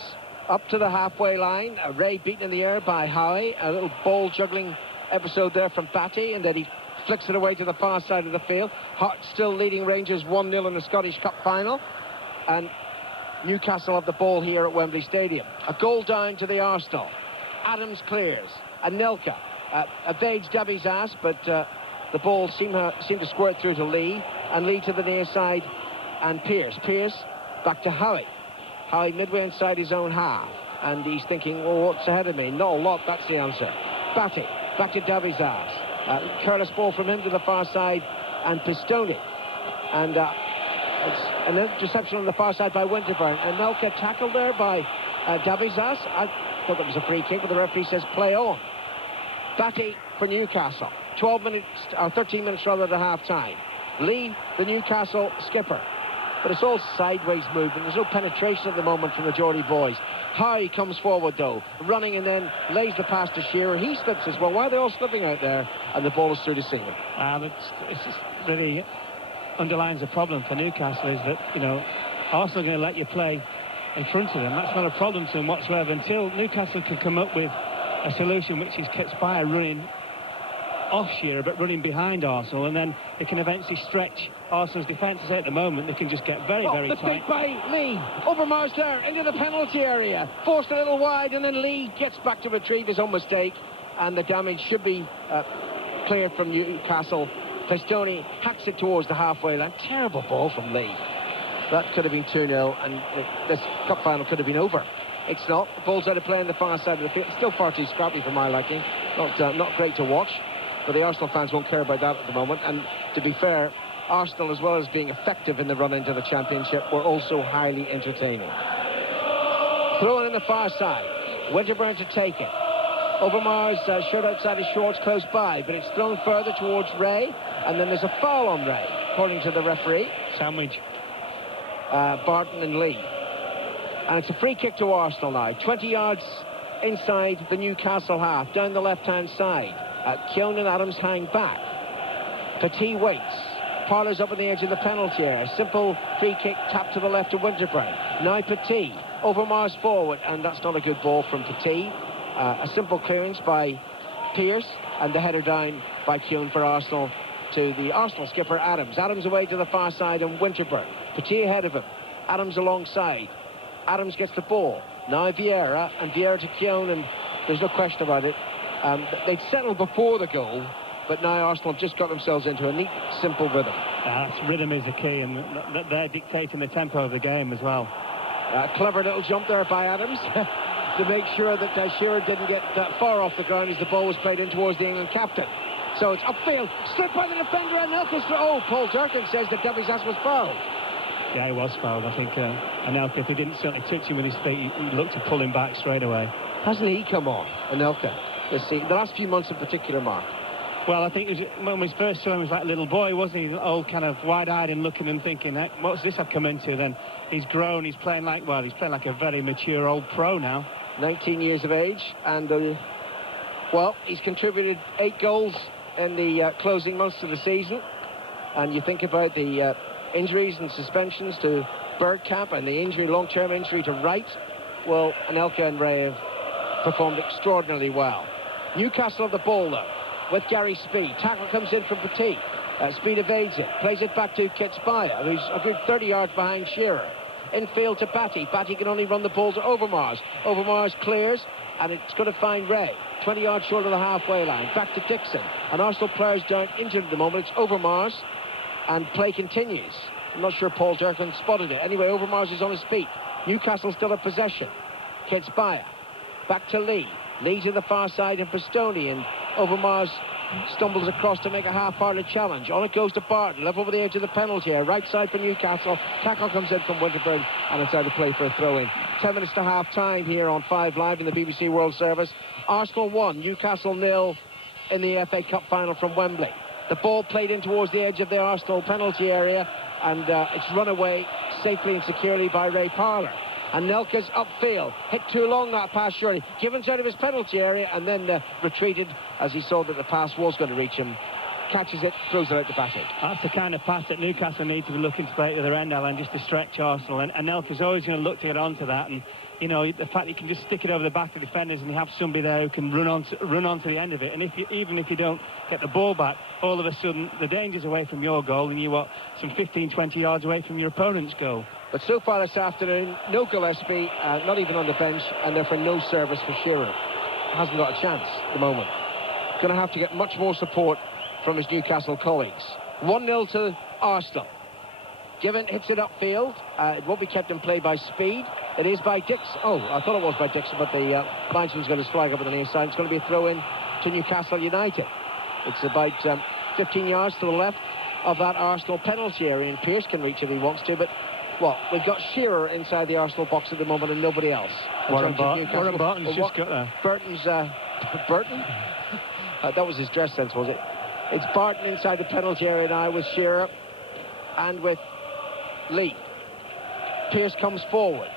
up to the halfway line. Ray beaten in the air by Howie. A little ball juggling episode there from Batty, and then he flicks it away to the far side of the field. Hearts still leading Rangers 1-0 in the Scottish Cup final. And Newcastle have the ball here at Wembley Stadium. A goal down to the Arsenal. Adams clears. Anelka evades Davies' ass, but the ball seemed to squirt through to Lee. And Lee to the near side. And Pearce. Pearce back to Howie. Howie midway inside his own half. And he's thinking, well, what's ahead of me? Not a lot, that's the answer. Batty. Back to Davies' ass. Careless ball from him to the far side. And Pistoni. And it's an interception on the far side by Winterburn. And Nelka tackled there by Davies' ass. I thought it was a free kick, but the referee says play on. Batty for Newcastle. 12 minutes, or 13 minutes rather, to half-time. Lee, the Newcastle skipper. But it's all sideways movement. There's no penetration at the moment from the Geordie boys. Howie comes forward, though, running, and then lays the pass to Shearer. He slips as well. Why are they all slipping out there? And the ball is through to Seaman. It's just really underlines the problem for Newcastle, is that, you know, Arsenal are going to let you play in front of them. That's not a problem to them whatsoever until Newcastle can come up with a solution, which is Ketspire running off Shearer but running behind Arsenal, and then they can eventually stretch Arsenal's defence. At the moment they can just get very tight. Big by Lee. Overmars there into the penalty area, forced a little wide, and then Lee gets back to retrieve his own mistake, and the damage should be cleared from Newcastle. Pistoni hacks it towards the halfway line. Terrible ball from Lee. That could have been 2-0, and this cup final could have been over. It's not. The ball's out of play on the far side of the field. It's still far too scrappy for my liking. Not great to watch. But the Arsenal fans won't care about that at the moment. And to be fair, Arsenal, as well as being effective in the run into the Championship, were also highly entertaining. Throw in the far side. Winterburn to take it. Overmars shirt outside his shorts close by, but it's thrown further towards Ray. And then there's a foul on Ray, according to the referee. Sandwich. Barton and Lee. And it's a free kick to Arsenal now. 20 yards inside the Newcastle half, down the left-hand side. Keown and Adams hang back. Petit waits. Parler's up on the edge of the penalty area. Simple free kick tap to the left of Winterburn. Now Petit. Overmars forward, and that's not a good ball from Petit. A simple clearance by Pearce, and the header down by Keown for Arsenal to the Arsenal skipper Adams. Adams away to the far side, and Winterburn. Petit ahead of him. Adams alongside. Adams gets the ball. Now Vieira, and Vieira to Keown, and there's no question about it. They'd settled before the goal, but now Arsenal have just got themselves into a neat, simple rhythm. Rhythm is the key, and they're dictating the tempo of the game as well. Clever little jump there by Adams to make sure that Shearer didn't get far off the ground as the ball was played in towards the England captain. So it's upfield, stripped by the defender, and Anelka's... Oh, Paul Durkin says that Davies' ass was fouled. Yeah, he was fouled. I think Anelka, if he didn't certainly touch him with his feet, he looked to pull him back straight away. Hasn't he come on, Anelka? The last few months in particular, Mark. Well, I think when we first saw him, he was like a little boy, wasn't he? All kind of wide-eyed and looking and thinking, hey, what's this I've come into? Then he's grown, he's playing like a very mature old pro now. 19 years of age, and he's contributed 8 goals in the closing months of the season. And you think about the injuries and suspensions to Bergkamp and the long-term injury to Wright. Well, Anelka and Ray have performed extraordinarily well. Newcastle have the ball, though, with Gary Speed. Tackle comes in from Petit. Speed evades it, plays it back to Ketspire, who's a good 30 yards behind Shearer. Infield to Batty. Batty can only run the ball to Overmars. Overmars clears, and it's going to find Ray. 20 yards short of the halfway line. Back to Dixon. And Arsenal players down injured at the moment. It's Overmars, and play continues. I'm not sure Paul Durkin spotted it. Anyway, Overmars is on his feet. Newcastle still have possession. Ketspire. Back to Lee. Lee to the far side and Pistoni, and Overmars stumbles across to make a half-hearted challenge. On it goes to Barton, left over the edge of the penalty area. Right side for Newcastle. Tackle comes in from Winterburn, and it's out of play for a throw-in. 10 minutes to half-time here on 5 Live in the BBC World Service. Arsenal 1, Newcastle 0 in the FA Cup final from Wembley. The ball played in towards the edge of the Arsenal penalty area, and it's run away safely and securely by Ray Parler. And Nelka's upfield, hit too long that pass surely, given out of his penalty area, and then retreated as he saw that the pass was going to reach him. catches it, throws it out to Batty. That's the kind of pass that Newcastle need to be looking to play at the other end, Alan, just to stretch Arsenal. And Anelka's always going to look to get onto that. And, you know, the fact you can just stick it over the back of the defenders and you have somebody there who can run onto the end of it. And even if you don't get the ball back, all of a sudden the danger's away from your goal and you're, some 15, 20 yards away from your opponent's goal. But so far this afternoon, no Gillespie, not even on the bench, and therefore no service for Shearer. Hasn't got a chance at the moment. Going to have to get much more support from his Newcastle colleagues. 1-0 to Arsenal. Given hits it upfield. It won't be kept in play by Speed. It is by Dixon. Oh, I thought it was by Dixon, but the linesman's got his flag up on the near side. It's going to be a throw-in to Newcastle United. It's about 15 yards to the left of that Arsenal penalty area, and Pearce can reach if he wants to, but we've got Shearer inside the Arsenal box at the moment and nobody else. Warren Barton's just got there. Burton's Burton? That was his dress sense, was it? It's Barton inside the penalty area now with Shearer and with Lee. Pearce comes forward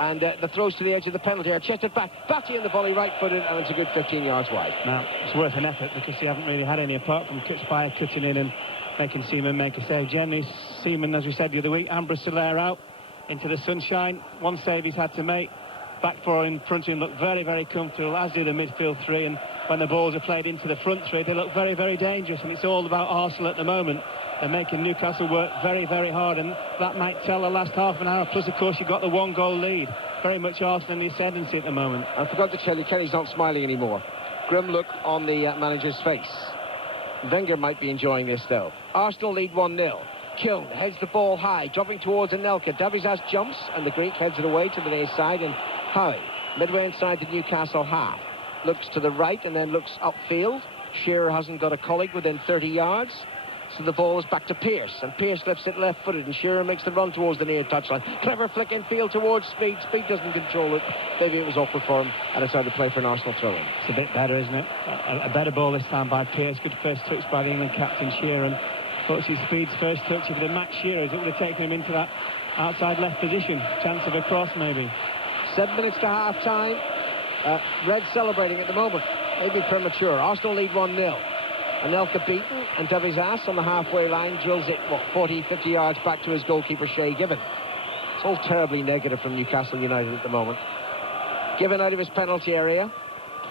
and the throws to the edge of the penalty area, chested back, Batty in the volley, right-footed, and it's a good 15 yards wide. Now, it's worth an effort because you haven't really had any apart from Kutspire cutting in and making Seaman make a save. Generally, Seaman, as we said the other week, Ambrose Soler out into the sunshine. One save he's had to make. Back four in front of him look very, very comfortable, as do the midfield three. And when the balls are played into the front three, they look very, very dangerous. And it's all about Arsenal at the moment. They're making Newcastle work very, very hard. And that might tell the last half an hour. Plus, of course, you've got the one-goal lead. Very much Arsenal in the ascendancy at the moment. I forgot to tell you, Kenny's not smiling anymore. Grim look on the manager's face. Wenger might be enjoying this, though. Arsenal lead 1-0. Kiln heads the ball high, dropping towards Anelka. Davizas jumps, and the Greek heads it away to the near side. And Howie, midway inside the Newcastle half, looks to the right and then looks upfield. Shearer hasn't got a colleague within 30 yards. So the ball is back to Pearce, and Pearce lifts it left-footed, and Shearer makes the run towards the near touchline. Clever flick in field towards Speed. Speed doesn't control it. Maybe it was awkward for him, and it's out to play for an Arsenal throw-in. It's a bit better, isn't it? A better ball this time by Pearce. Good first touch by the England captain, Shearer. And fortunately, Speed's first touch, if it had matched Shearer's, it would have taken him into that outside left position. Chance of a cross, maybe. 7 minutes to half-time. Red celebrating at the moment. Maybe premature. Arsenal lead 1-0. Anelka beaten, and Davizas on the halfway line drills it, 40, 50 yards back to his goalkeeper, Shea Given. It's all terribly negative from Newcastle United at the moment. Given out of his penalty area,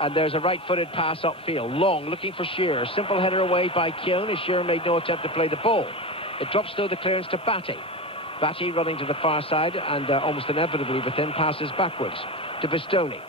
and there's a right-footed pass upfield. Long, looking for Shearer. Simple header away by Keown, as Shearer made no attempt to play the ball. It drops through the clearance to Batty. Batty running to the far side, and almost inevitably within, passes backwards to Bastoni.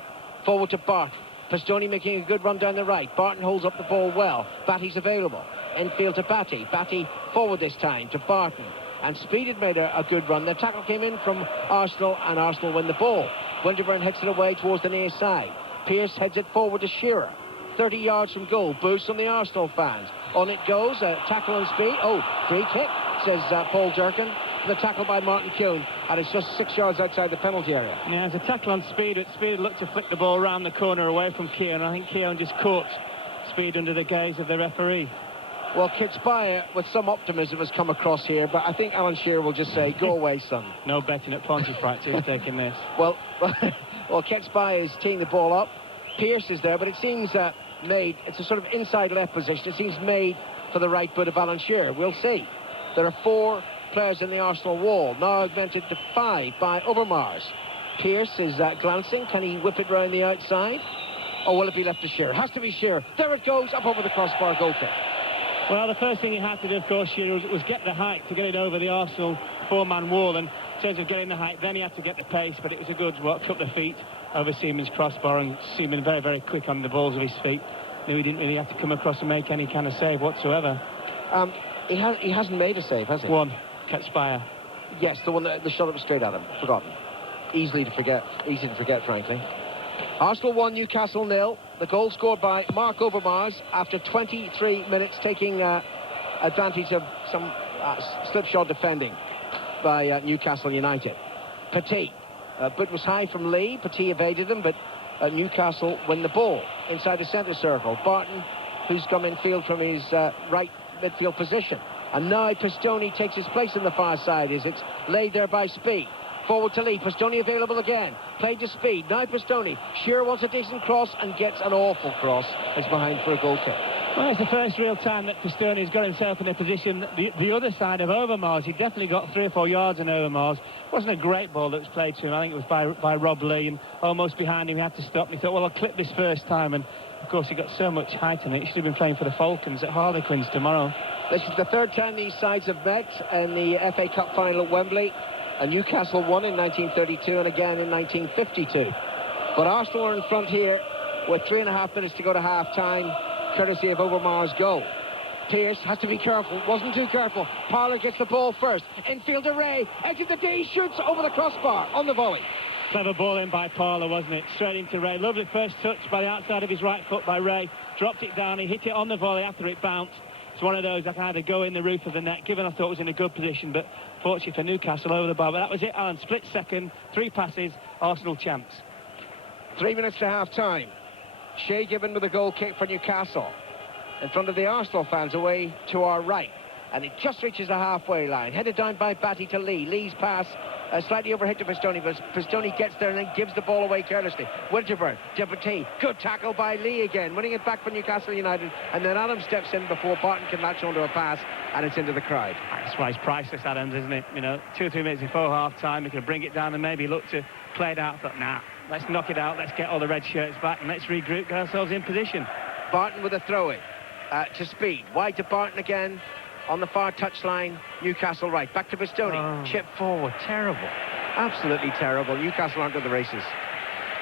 Forward to Barton. Pistoni making a good run down the right. Barton holds up the ball well. Batty's available. Infield to Batty. Batty forward this time to Barton. And Speed had made a good run. The tackle came in from Arsenal, and Arsenal win the ball. Winterburn heads it away towards the near side. Pearce heads it forward to Shearer. 30 yards from goal. Boost from the Arsenal fans. On it goes. Tackle on Speed. Oh, free kick, says Paul Durkin. The tackle by Martin Keown, and it's just 6 yards outside the penalty area. Yeah, it's a tackle on Speed. Speed looked to flick the ball around the corner away from Keown. I think Keown just caught Speed under the gaze of the referee. Well, Kutspire, with some optimism, has come across here, but I think Alan Shearer will just say, go away, son. No betting at Pontefract who's taking this. Well, Kutspire is teeing the ball up. Pearce is there, but it seems made, it's a sort of inside left position. It seems made for the right foot of Alan Shearer. We'll see. There are 4 players in the Arsenal wall, now augmented to 5 by Overmars. Pearce is glancing. Can he whip it round the outside? Or will it be left to Shearer? Has to be Shearer. There it goes, up over the crossbar, goal kick. Well, the first thing he had to do, of course, Shearer, was get the height to get it over the Arsenal 4-man wall. And in terms of getting the height, then he had to get the pace, but it was a good couple of feet over Seaman's crossbar, and Seaman very, very quick on the balls of his feet. Knew he didn't really have to come across and make any kind of save whatsoever. He hasn't made a save, has he? One. Kutspire. Yes, the one that the shot up straight at him. Forgotten. Easy to forget, frankly. Arsenal 1, Newcastle 0. The goal scored by Mark Overmars after 23 minutes, taking advantage of some slipshod defending by Newcastle United. Petit. But was high from Lee. Petit evaded him, but Newcastle win the ball inside the centre circle. Barton, who's come in field from his right midfield position. And now Pistoni takes his place on the far side as it's laid there by Speed. Forward to Lee. Pistoni available again. Played to Speed. Now Pistoni. Shearer wants a decent cross and gets an awful cross. It's behind for a goal kick. Well, it's the first real time that Pistoni's got himself in a position the other side of Overmars. He definitely got 3 or 4 yards on Overmars. It wasn't a great ball that was played to him. I think it was by Rob Lee, and almost behind him. He had to stop. And he thought, well, I'll clip this first time. And, of course, he got so much height in it. He should have been playing for the Falcons at Harlequins tomorrow. This is the third time these sides have met in the FA Cup final at Wembley. And Newcastle won in 1932 and again in 1952. But Arsenal are in front here with 3.5 minutes to go to half-time, courtesy of Overmars' goal. Pearce has to be careful, wasn't too careful. Parlour gets the ball first. Infield to Ray, edge of the D, shoots over the crossbar on the volley. Clever ball in by Parlour, wasn't it? Straight into Ray. Lovely first touch by the outside of his right foot by Ray. Dropped it down, he hit it on the volley after it bounced. It's one of those that can either go in the roof of the net. Given I thought was in a good position, but fortunately for Newcastle over the bar. But that was it, Alan. Split second, 3 passes, Arsenal champs. 3 minutes to half-time. Shay Given with a goal kick for Newcastle. In front of the Arsenal fans away to our right. And it just reaches the halfway line. Headed down by Batty to Lee. Lee's pass slightly overhit to Pistoni, but Pistoni gets there and then gives the ball away carelessly. Winterburn, Deputy, good tackle by Lee again, winning it back for Newcastle United, and then Adams steps in before Barton can latch onto a pass, and it's into the crowd. That's why it's priceless, Adams, isn't it? You know, 2 or 3 minutes before half-time, he could bring it down and maybe look to play it out. Thought, nah, let's knock it out, let's get all the red shirts back, and let's regroup, get ourselves in position. Barton with a throw-in to Speed, wide to Barton again. On the far touchline, Newcastle right. Back to Pistoni. Chip forward. Terrible. Absolutely terrible. Newcastle aren't at the races.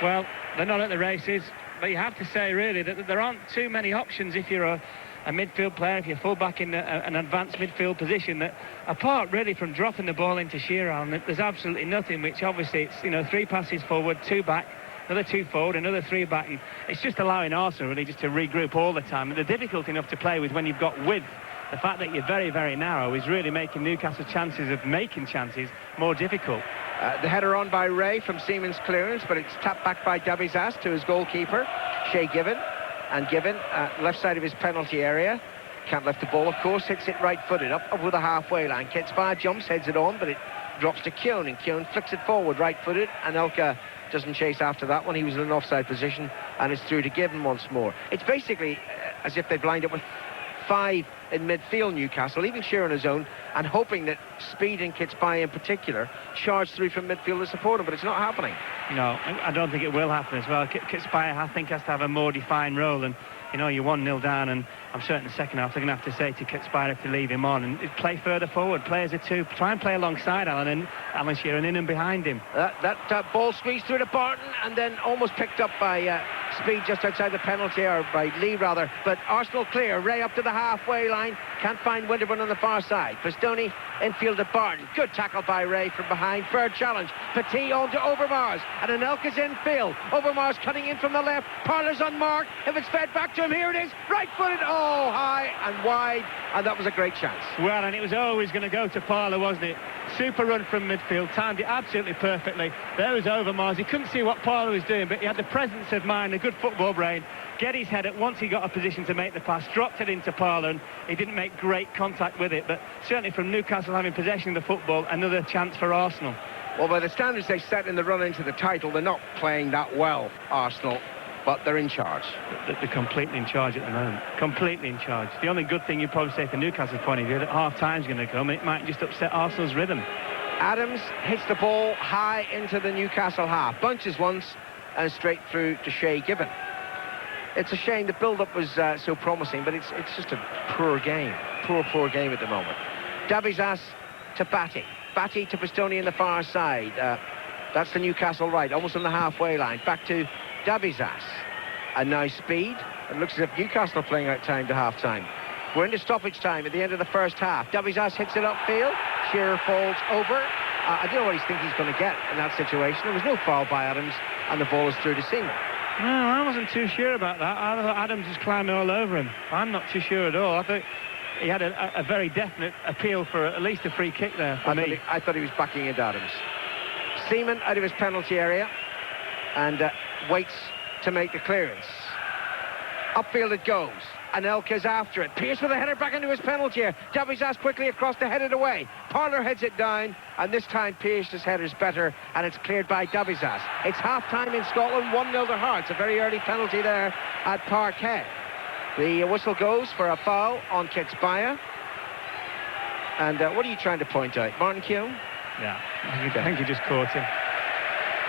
Well, they're not at the races, but you have to say, really, that there aren't too many options if you're a midfield player, if you're full-back in an advanced midfield position, that apart, really, from dropping the ball into Shearer, there's absolutely nothing, which obviously it's, you know, 3 passes forward, 2 back, another 2 forward, another 3 back, and it's just allowing Arsenal, really, just to regroup all the time. And the difficulty enough to play with when you've got width. The fact that you're very, very narrow is really making Newcastle's chances of making chances more difficult. The header on by Ray from Seaman's clearance, but it's tapped back by Dabizas to his goalkeeper, Shay Given. And Given, left side of his penalty area. Can't lift the ball, of course, hits it right-footed, up over the halfway line. Kitspire jumps, heads it on, but it drops to Keown, and Keown flicks it forward, right-footed, and Elka doesn't chase after that one. He was in an offside position, and it's through to Given once more. It's basically as if they've lined up with 5 in midfield, Newcastle, leaving Shearer on his own and hoping that Speed and Kitspire in particular charge through from midfield to support him, but it's not happening. No, I don't think it will happen as well. Kitspire, I think, has to have a more defined role, and you know, you're 1-0 down, and I'm certain the second half they're going to have to say to Kitspire to leave him on and play further forward, play as a 2, try and play alongside Alan Shearer and in and behind him. That ball squeezed through to Barton and then almost picked up by Speed just outside the penalty, or by Lee rather, but Arsenal clear. Ray up to the halfway line, can't find Winterburn on the far side. Pistoni infield to Barton, good tackle by Ray from behind. Third challenge, Petit on to Overmars, and Anelka's infield. Overmars cutting in from the left, Parlour's unmarked. If it's fed back to him, here it is, right-footed, oh, high and wide, and that was a great chance. Well, and it was always going to go to Parlour, wasn't it? Super run from midfield, timed it absolutely perfectly. There was Overmars. He couldn't see what Parlour was doing, but he had the presence of mind, a good football brain. Get his head at once he got a position to make the pass, dropped it into Parlour, and he didn't make great contact with it. But certainly from Newcastle having possession of the football, another chance for Arsenal. Well, by the standards they set in the run into the title, they're not playing that well, Arsenal, but they're in charge. They're completely in charge at the moment. Completely in charge. The only good thing you'd probably say from Newcastle's point of view, that half-time's going to come, and it might just upset Arsenal's rhythm. Adams hits the ball high into the Newcastle half. Bunches once and straight through to Shay Given. It's a shame the build-up was so promising, but it's just a poor game. Poor game at the moment. Dabizas to Batty. Batty to Pistoni in the far side. That's the Newcastle right, almost on the halfway line. Back to Dabizas. And now Speed. It looks as if Newcastle are playing out time to half-time. We're into stoppage time at the end of the first half. Dabizas hits it upfield. Shearer falls over. I don't know what he's going to get in that situation. There was no foul by Adams, and the ball is through to Seaman. No, I wasn't too sure about that. I thought Adams was climbing all over him. I'm not too sure at all. I thought he had a very definite appeal for at least a free kick there for me. I thought he was backing into Adams. Seaman out of his penalty area and waits to make the clearance. Upfield it goes. Anelka's after it. Pearce with a header back into his penalty area. Davizas quickly across to head it away. Parler heads it down, and this time Pearce's header's better, and it's cleared by Davizas. It's half-time in Scotland, 1-0 to Hearts. A very early penalty there at Parkhead. The whistle goes for a foul on Kitsbaya. And what are you trying to point out? Martin Keown? Yeah, I think he just caught him.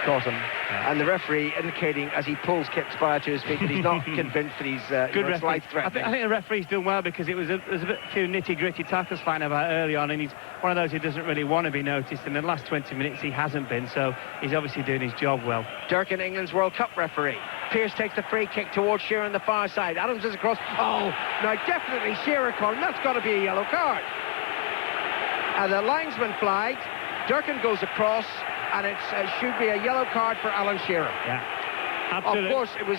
Caught him. Yeah. And the referee indicating as he pulls Kitsbaya to his feet that he's not convinced that he's it's life-threatening. I think the referee's done well, because there's a few nitty-gritty tackles flying about early on, and he's one of those who doesn't really want to be noticed. In the last 20 minutes he hasn't been, so he's obviously doing his job well. Durkin, England's World Cup referee. Pearce takes the free kick towards Shearer on the far side. Adams is across. Oh, now definitely Shearer caught him. That's got to be a yellow card. And the linesman flagged. Durkin goes across, and it should be a yellow card for Alan Shearer. Yeah, absolutely. Of course, it was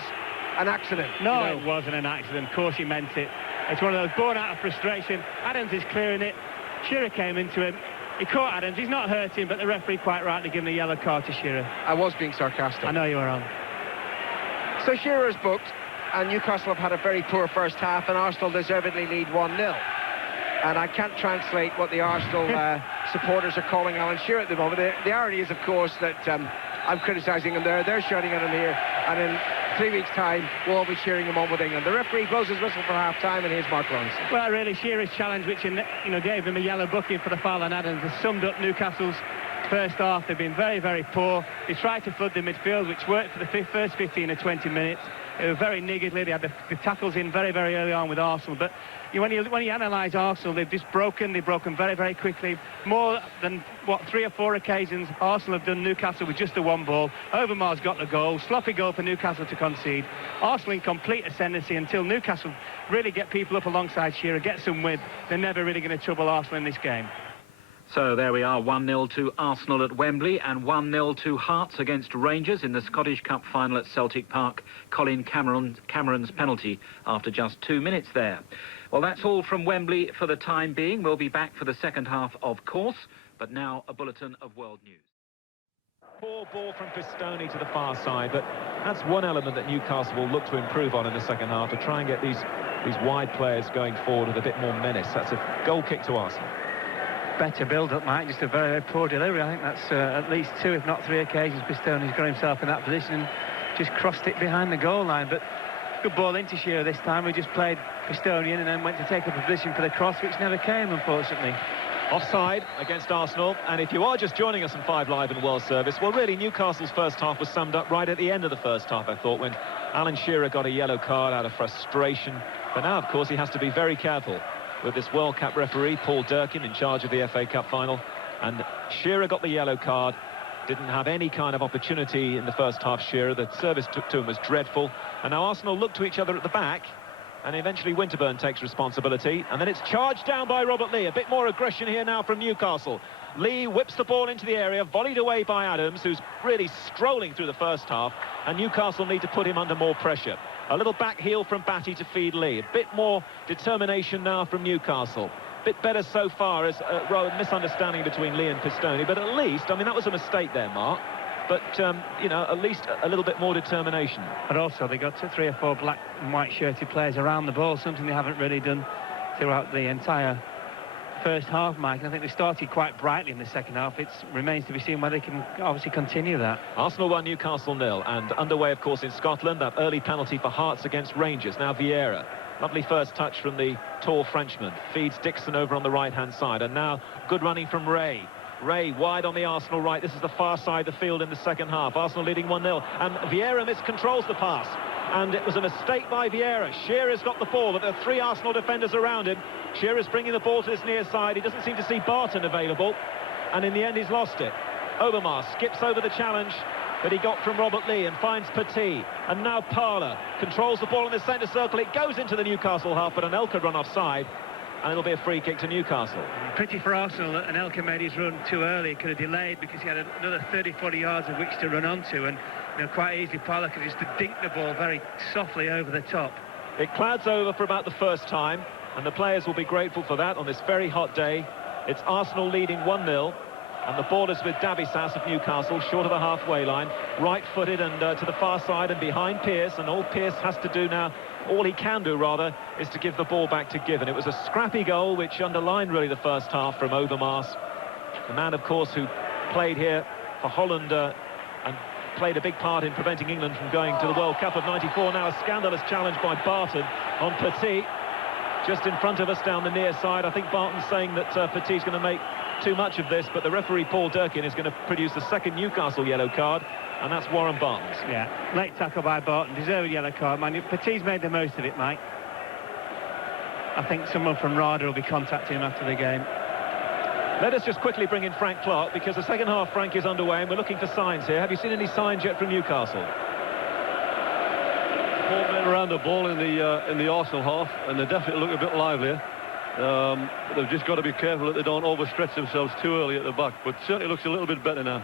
an accident. No, it wasn't an accident. Of course he meant it. It's one of those born out of frustration. Adams is clearing it. Shearer came into him. He caught Adams. He's not hurt him, but the referee quite rightly giving a yellow card to Shearer. I was being sarcastic. I know you were on. So Shearer is booked, and Newcastle have had a very poor first half, and Arsenal deservedly lead 1-0. And I can't translate what the Arsenal supporters are calling Alan Shearer at the moment. The irony is, of course, that I'm criticising him there. They're shouting at him here. And in 3 weeks' time, we'll all be cheering him on with England. The referee blows his whistle for half-time, and here's Mark Lawrence. Well, really, Shearer's challenge, which gave him a yellow booking for the foul on Adams, has summed up Newcastle's first half. They've been very, very poor. They tried to flood the midfield, which worked for the first 15 or 20 minutes. They were very niggardly. They had the tackles in very, very early on with Arsenal. But when you analyse Arsenal, they've just broken. They've broken very, very quickly. More than, 3 or 4 occasions, Arsenal have done Newcastle with just the one ball. Overmars got the goal. Sloppy goal for Newcastle to concede. Arsenal in complete ascendancy until Newcastle really get people up alongside Shearer, get some width. They're never really going to trouble Arsenal in this game. So there we are, 1-0 to Arsenal at Wembley and 1-0 to Hearts against Rangers in the Scottish Cup final at Celtic Park. Colin Cameron's penalty after just 2 minutes there. Well, that's all from Wembley for the time being. We'll be back for the second half, of course, but now a bulletin of world news. Poor ball from Pistoni to the far side, but that's one element that Newcastle will look to improve on in the second half, to try and get these wide players going forward with a bit more menace. That's a goal kick to Arsenal. Better build-up, Mike. Just a very, very poor delivery. I think that's at least 2, if not 3 occasions Pistoni's got himself in that position and just crossed it behind the goal line. But good ball into Shearer this time. We just played Pistoni in and then went to take up a position for the cross, which never came, unfortunately. Offside against Arsenal, and if you are just joining us on 5 Live and World Service, well, really, Newcastle's first half was summed up right at the end of the first half, I thought, when Alan Shearer got a yellow card out of frustration. But now, of course, he has to be very careful with this World Cup referee, Paul Durkin, in charge of the FA Cup final. And Shearer got the yellow card, didn't have any kind of opportunity in the first half, Shearer. The service to him was dreadful. And now Arsenal look to each other at the back, and eventually Winterburn takes responsibility. And then it's charged down by Robert Lee. A bit more aggression here now from Newcastle. Lee whips the ball into the area, volleyed away by Adams, who's really strolling through the first half. And Newcastle need to put him under more pressure. A little back heel from Batty to feed Lee. A bit more determination now from Newcastle. Bit better so far, as a rather misunderstanding between Lee and Pistoni. But at least, I mean, that was a mistake there, Mark. But, at least a little bit more determination. But also, they got 3 or 4 black and white shirted players around the ball, something they haven't really done throughout the entire first half, Mike. And I think they started quite brightly in the second half. It remains to be seen whether they can obviously continue that. Arsenal 1, Newcastle 0, and underway, of course, in Scotland, that early penalty for Hearts against Rangers. Now Vieira, lovely first touch from the tall Frenchman, feeds Dixon over on the right-hand side, and now good running from Ray. Ray wide on the Arsenal right. This is the far side of the field in the second half. Arsenal leading 1-0, and Vieira miscontrols the pass. And it was a mistake by Vieira. Shearer's got the ball, but there are 3 Arsenal defenders around him. Shearer's bringing the ball to his near side. He doesn't seem to see Barton available, and in the end he's lost it. Overmars skips over the challenge that he got from Robert Lee and finds Petit. And now Parler controls the ball in the centre circle. It goes into the Newcastle half, but Anelka run offside, and it'll be a free kick to Newcastle. Pretty for Arsenal that Anelka made his run too early. He could have delayed because he had another 30-40 yards of which to run onto, and quite easily Parler could just dink the ball very softly over the top. It clouds over for about the first time, and the players will be grateful for that on this very hot day. It's Arsenal leading 1-0. And the ball is with Dabisas of Newcastle, short of the halfway line, right-footed and to the far side and behind Pearce. And all Pearce has to do now, all he can do rather, is to give the ball back to Given. It was a scrappy goal which underlined really the first half from Overmars. The man, of course, who played here for Holland and played a big part in preventing England from going to the World Cup of '94. Now a scandalous challenge by Barton on Petit, just in front of us down the near side. I think Barton's saying that Petit's going to make too much of this, but the referee Paul Durkin is going to produce the second Newcastle yellow card, and that's Warren Barton's. Yeah, late tackle by Barton, deserved a yellow card, man. Petit's made the most of it, Mike. I think someone from RADA will be contacting him after the game. Let us just quickly bring in Frank Clark, because the second half, Frank, is underway and we're looking for signs here. Have you seen any signs yet from Newcastle? 4 men around the ball in the Arsenal half, and they definitely look a bit livelier. They've just got to be careful that they don't overstretch themselves too early at the back, but certainly looks a little bit better now.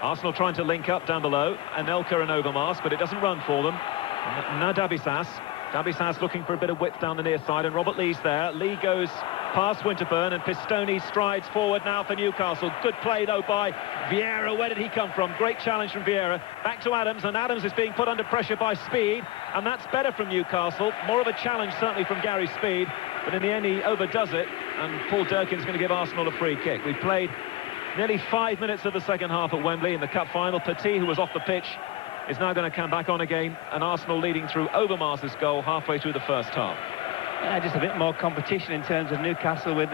Arsenal trying to link up down below, Anelka and Overmars, but it doesn't run for them. Now Dabisas. Dabisas looking for a bit of width down the near side, and Robert Lee's there. Lee goes past Winterburn, and Pistone strides forward now for Newcastle. Good play, though, by Vieira. Where did he come from? Great challenge from Vieira. Back to Adams, and Adams is being put under pressure by Speed, and that's better from Newcastle. More of a challenge, certainly, from Gary Speed, but in the end, he overdoes it, and Paul Durkin's going to give Arsenal a free kick. We've played nearly 5 minutes of the second half at Wembley in the cup final. Petit, who was off the pitch, is now going to come back on again, and Arsenal leading through Overmars' goal halfway through the first half. Yeah, just a bit more competition in terms of Newcastle with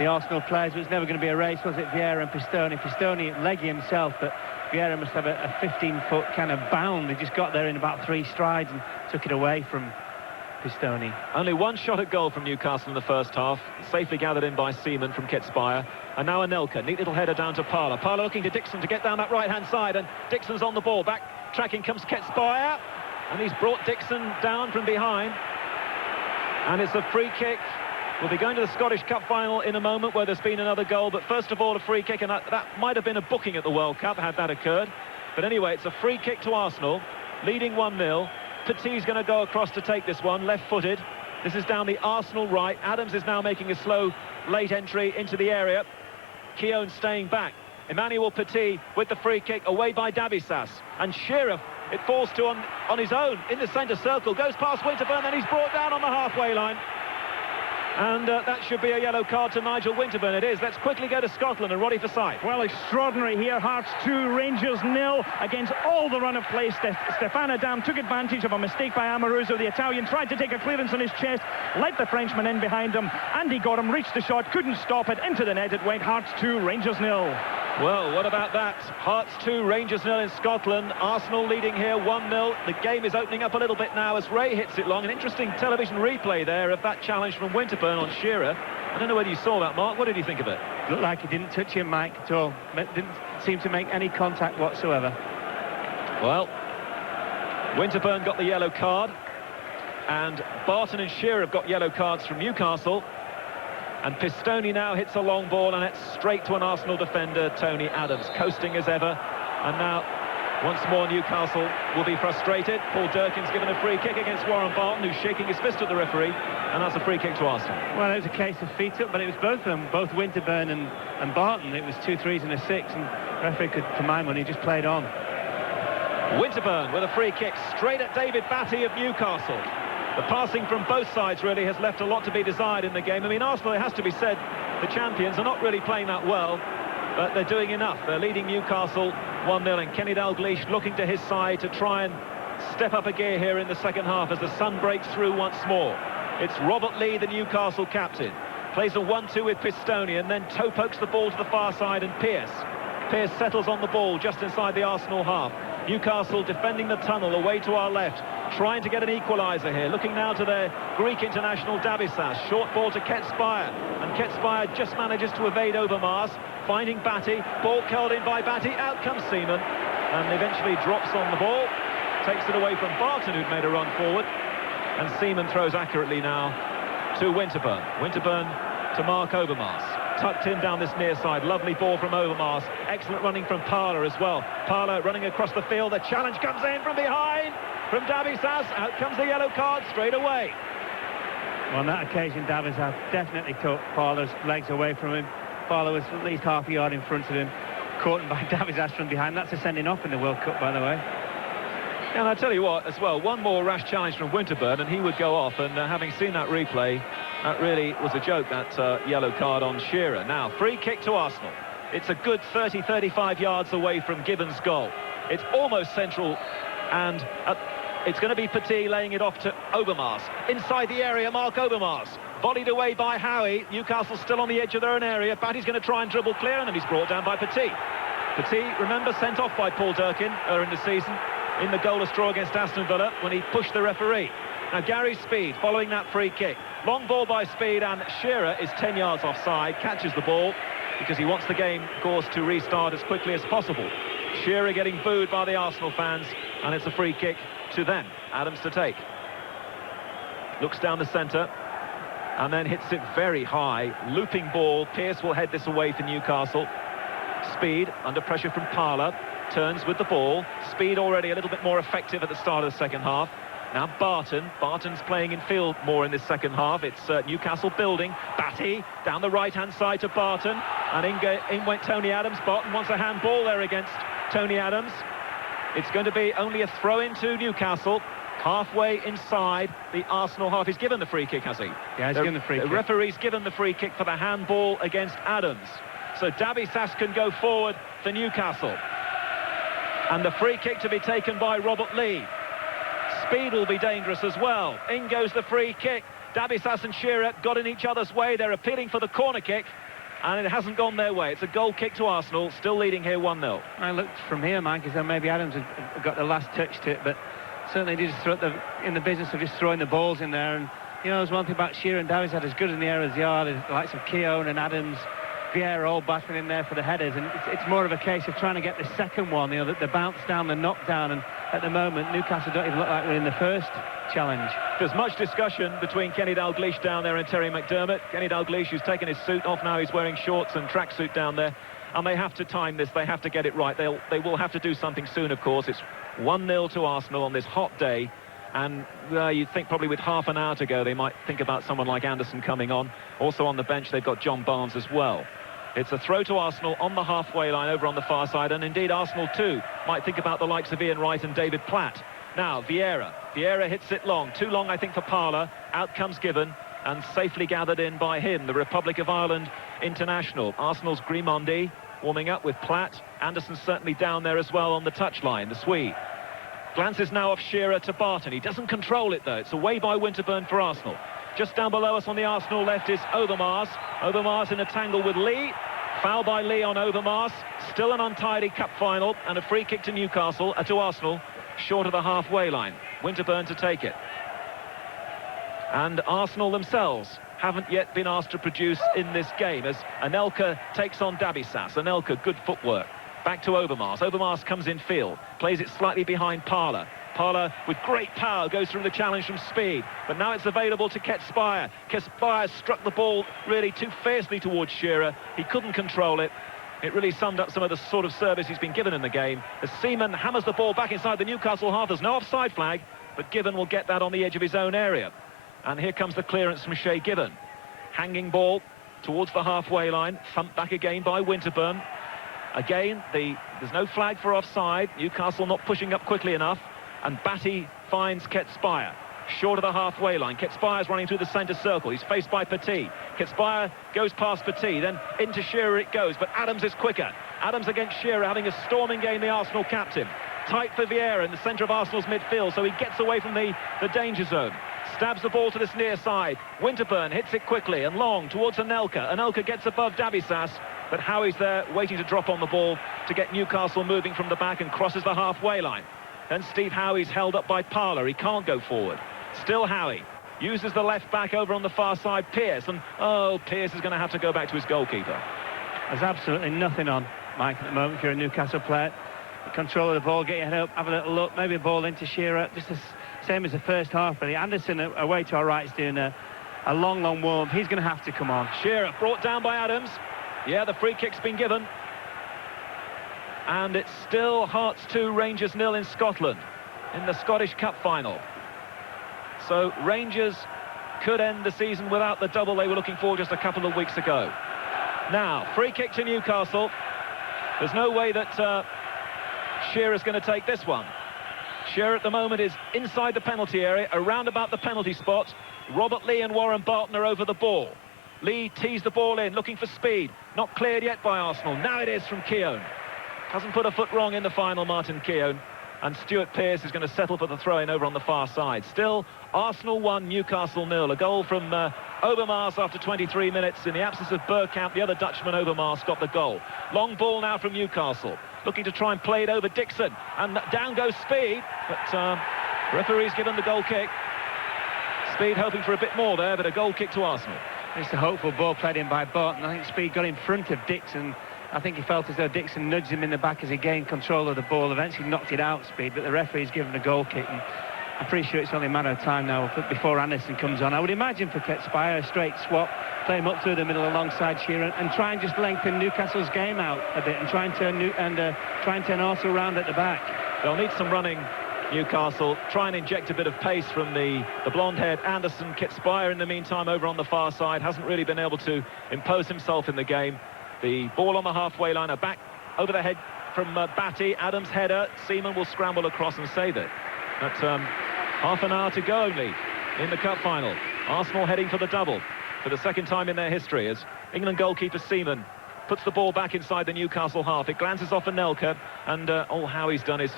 the Arsenal players. It was never going to be a race, was it? Vieira and Pistone. Pistone leggy himself, but Vieira must have a 15-foot kind of bound. He just got there in about 3 strides and took it away from Pistone. Only one shot at goal from Newcastle in the first half, safely gathered in by Seaman from Ketspire. And now Anelka, neat little header down to Parler. Parler looking to Dixon to get down that right-hand side, and Dixon's on the ball. Back tracking comes Ketspire, and he's brought Dixon down from behind. And it's a free kick. We'll be going to the Scottish Cup final in a moment, where there's been another goal, but first of all a free kick, and that might have been a booking at the World Cup had that occurred. But anyway, it's a free kick to Arsenal, leading 1-0. Petit's going to go across to take this one, left-footed. This is down the Arsenal right. Adams is now making a slow, late entry into the area. Keown staying back. Emmanuel Petit with the free kick, away by Dabisas. And Shearer, it falls to on his own in the centre circle, goes past Winterburn, then he's brought down on the halfway line. And that should be a yellow card to Nigel Winterburn. It is. Let's quickly go to Scotland and Roddy Forsyth. Well, extraordinary here. Hearts 2, Rangers 0 against all the run of play. Stefan Adam took advantage of a mistake by Amoruso. The Italian tried to take a clearance on his chest, let the Frenchman in behind him. Andy got him, reached the shot, couldn't stop it. Into the net it went. Hearts 2, Rangers 0. Well, what about that? Hearts 2, Rangers 0 in Scotland. Arsenal leading here 1-0. The game is opening up a little bit now as Ray hits it long. An interesting television replay there of that challenge from Winterburn on Shearer. I don't know whether you saw that, Mark. What did you think of it? Looked like he didn't touch him, Mike, at all. Didn't seem to make any contact whatsoever. Well, Winterburn got the yellow card, and Barton and Shearer have got yellow cards from Newcastle. And Pistone now hits a long ball, and it's straight to an Arsenal defender, Tony Adams, coasting as ever. And now, once more, Newcastle will be frustrated. Paul Durkin's given a free kick against Warren Barton, who's shaking his fist at the referee, and that's a free kick to Arsenal. Well, it was a case of feet up, but it was both of them, both Winterburn and Barton. It was 2 3s and a 6, and the referee could, for my money, just played on. Winterburn with a free kick straight at David Batty of Newcastle. The passing from both sides really has left a lot to be desired in the game. I mean, Arsenal, it has to be said, the champions are not really playing that well, but they're doing enough. They're leading Newcastle 1-0, and Kenny Dalglish looking to his side to try and step up a gear here in the second half as the sun breaks through once more. It's Robert Lee, the Newcastle captain. Plays a 1-2 with Pistone, and then toe pokes the ball to the far side, and Pearce settles on the ball just inside the Arsenal half. Newcastle defending the tunnel away to our left, trying to get an equaliser here, looking now to their Greek international Dabisas. Short ball to Ketspire, and Ketspire just manages to evade Overmars, finding Batty, ball curled in by Batty, out comes Seaman, and eventually drops on the ball, takes it away from Barton, who'd made a run forward, and Seaman throws accurately now to Winterburn. Winterburn to Mark Overmars. Tucked in down this near side. Lovely ball from Overmars. Excellent running from Parler as well. Parler running across the field. The challenge comes in from behind from Dabisas. Out comes the yellow card straight away. Well, on that occasion, Dabisas definitely took Parler's legs away from him. Fowler was at least half a yard in front of him, caught him by Davies from behind. That's a sending off in the World Cup, by the way. And I tell you what, as well, one more rash challenge from Winterburn and he would go off. And having seen that replay, that really was a joke, that yellow card on Shearer. Now, free kick to Arsenal. It's a good 30-35 yards away from Gibbons' goal. It's almost central, and it's going to be Petit laying it off to Overmars. Inside the area, Mark Overmars. Volleyed away by Howie. Newcastle still on the edge of their own area. Batty's going to try and dribble clear, and then he's brought down by Petit. Petit, remember, sent off by Paul Durkin earlier in the season in the goalless draw against Aston Villa when he pushed the referee. Now, Gary Speed following that free kick. Long ball by Speed, and Shearer is 10 yards offside, catches the ball because he wants the game, of course, to restart as quickly as possible. Shearer getting booed by the Arsenal fans, and it's a free kick to them. Adams to take. Looks down the centre, and then hits it very high. Looping ball. Pearce will head this away for Newcastle. Speed, under pressure from Parlour, turns with the ball. Speed already a little bit more effective at the start of the second half. Now Barton. Barton's playing in field more in this second half. It's Newcastle building. Batty down the right-hand side to Barton. And in went Tony Adams. Barton wants a handball there against Tony Adams. It's going to be only a throw into Newcastle. Halfway inside the Arsenal half. He's given the free kick, has he? Yeah, he's given the free kick. The referee's given the free kick for the handball against Adams. So Davi Sass can go forward for Newcastle. And the free kick to be taken by Robert Lee. Speed will be dangerous as well. In goes the free kick. Davi Sass and Shearer got in each other's way. They're appealing for the corner kick, and it hasn't gone their way. It's a goal kick to Arsenal, still leading here 1-0. I looked from here, Mike, as though maybe Adams had got the last touch to it, but certainly did in the business of just throwing the balls in there. And you know, there's one thing about Shearer and Davies had as good in the air as yard, the likes of Keown and Adams, Vieira all battling in there for the headers, and it's more of a case of trying to get the second one, you know, the bounce down, the knockdown, and at the moment Newcastle don't even look like we're in the first challenge. There's much discussion between Kenny Dalglish down there and Terry McDermott. Kenny Dalglish, who's taken his suit off now, he's wearing shorts and tracksuit down there, and they have to time this, they have to get it right. They will have to do something soon, of course. It's 1-0 to Arsenal on this hot day, and you'd think probably with half an hour to go they might think about someone like Anderson coming on. Also on the bench they've got John Barnes as well. It's a throw to Arsenal on the halfway line over on the far side, and indeed Arsenal too might think about the likes of Ian Wright and David Platt. Now Vieira hits it long, too long I think for Parlour. Out comes Gibbon, and safely gathered in by him, the Republic of Ireland international. Arsenal's Grimondi warming up with Platt. Anderson's certainly down there as well on the touchline, the Swede. Glances now off Shearer to Barton. He doesn't control it though. It's away by Winterburn for Arsenal. Just down below us on the Arsenal left is Overmars. Overmars in a tangle with Lee. Foul by Lee on Overmars. Still an untidy cup final, and a free kick to Newcastle, to Arsenal, short of the halfway line. Winterburn to take it. And Arsenal themselves haven't yet been asked to produce in this game as Anelka takes on Davi Sass. Anelka, good footwork. Back to Overmars. Overmars comes in field, plays it slightly behind Parlour. Parlour, with great power, goes through the challenge from Speed. But now it's available to Ketspire. Ketspire struck the ball really too fiercely towards Shearer. He couldn't control it. It really summed up some of the sort of service he's been given in the game. As Seaman hammers the ball back inside the Newcastle half, there's no offside flag, but Gibbon will get that on the edge of his own area. And here comes the clearance from Shea Gibbon. Hanging ball towards the halfway line, thumped back again by Winterburn. Again, there's no flag for offside. Newcastle not pushing up quickly enough. And Batty finds Ketspire, short of the halfway line. Ketspire's running through the centre circle. He's faced by Petit. Ketspire goes past Petit, then into Shearer it goes, but Adams is quicker. Adams against Shearer, having a storming game, the Arsenal captain. Tight for Vieira in the centre of Arsenal's midfield, so he gets away from the danger zone. Stabs the ball to this near side. Winterburn hits it quickly and long towards Anelka. Anelka gets above Davi Sass, but Howie's there waiting to drop on the ball to get Newcastle moving from the back and crosses the halfway line. Then Steve Howie's held up by Parlour. He can't go forward. Still Howie. Uses the left back over on the far side, Pearce. And, Pearce is going to have to go back to his goalkeeper. There's absolutely nothing on, Mike, at the moment if you're a Newcastle player. Control of the ball, get your head up, have a little look, maybe a ball into Shearer. Just the same as the first half, really. Anderson away to our right is doing a long warm. He's going to have to come on. Shearer brought down by Adams. Yeah, the free kick's been given. And it's still Hearts 2, Rangers 0 in Scotland in the Scottish Cup final. So Rangers could end the season without the double they were looking for just a couple of weeks ago. Now, free kick to Newcastle. There's no way that Shearer's going to take this one. Shearer at the moment is inside the penalty area, around about the penalty spot. Robert Lee and Warren Barton are over the ball. Lee tees the ball in, looking for speed. Not cleared yet by Arsenal. Now it is from Keown. Hasn't put a foot wrong in the final, Martin Keown. And Stuart Pearce is going to settle for the throw-in over on the far side. Still, Arsenal 1, Newcastle 0. A goal from Overmars after 23 minutes. In the absence of Bergkamp, the other Dutchman, Overmars, got the goal. Long ball now from Newcastle. Looking to try and play it over Dixon. And down goes Speed. But referee's given the goal kick. Speed hoping for a bit more there, but a goal kick to Arsenal. It's a hopeful ball played in by Barton. I think Speed got in front of Dixon. I think he felt as though Dixon nudged him in the back as he gained control of the ball. Eventually knocked it out, Speed, but the referee's given a goal kick. And I'm pretty sure it's only a matter of time now before Anderson comes on. I would imagine for Ketspire, a straight swap, play him up through the middle alongside Shearer and try and just lengthen Newcastle's game out a bit and try and turn Arsenal around at the back. They'll need some running, Newcastle. Try and inject a bit of pace from the blonde-haired Anderson. Ketspire, in the meantime, over on the far side, hasn't really been able to impose himself in the game. The ball on the halfway line, a back over the head from Batty. Adams' header. Seaman will scramble across and save it. But half an hour to go only in the cup final. Arsenal heading for the double for the second time in their history as England goalkeeper Seaman puts the ball back inside the Newcastle half. It glances off Anelka, and all Howie's done is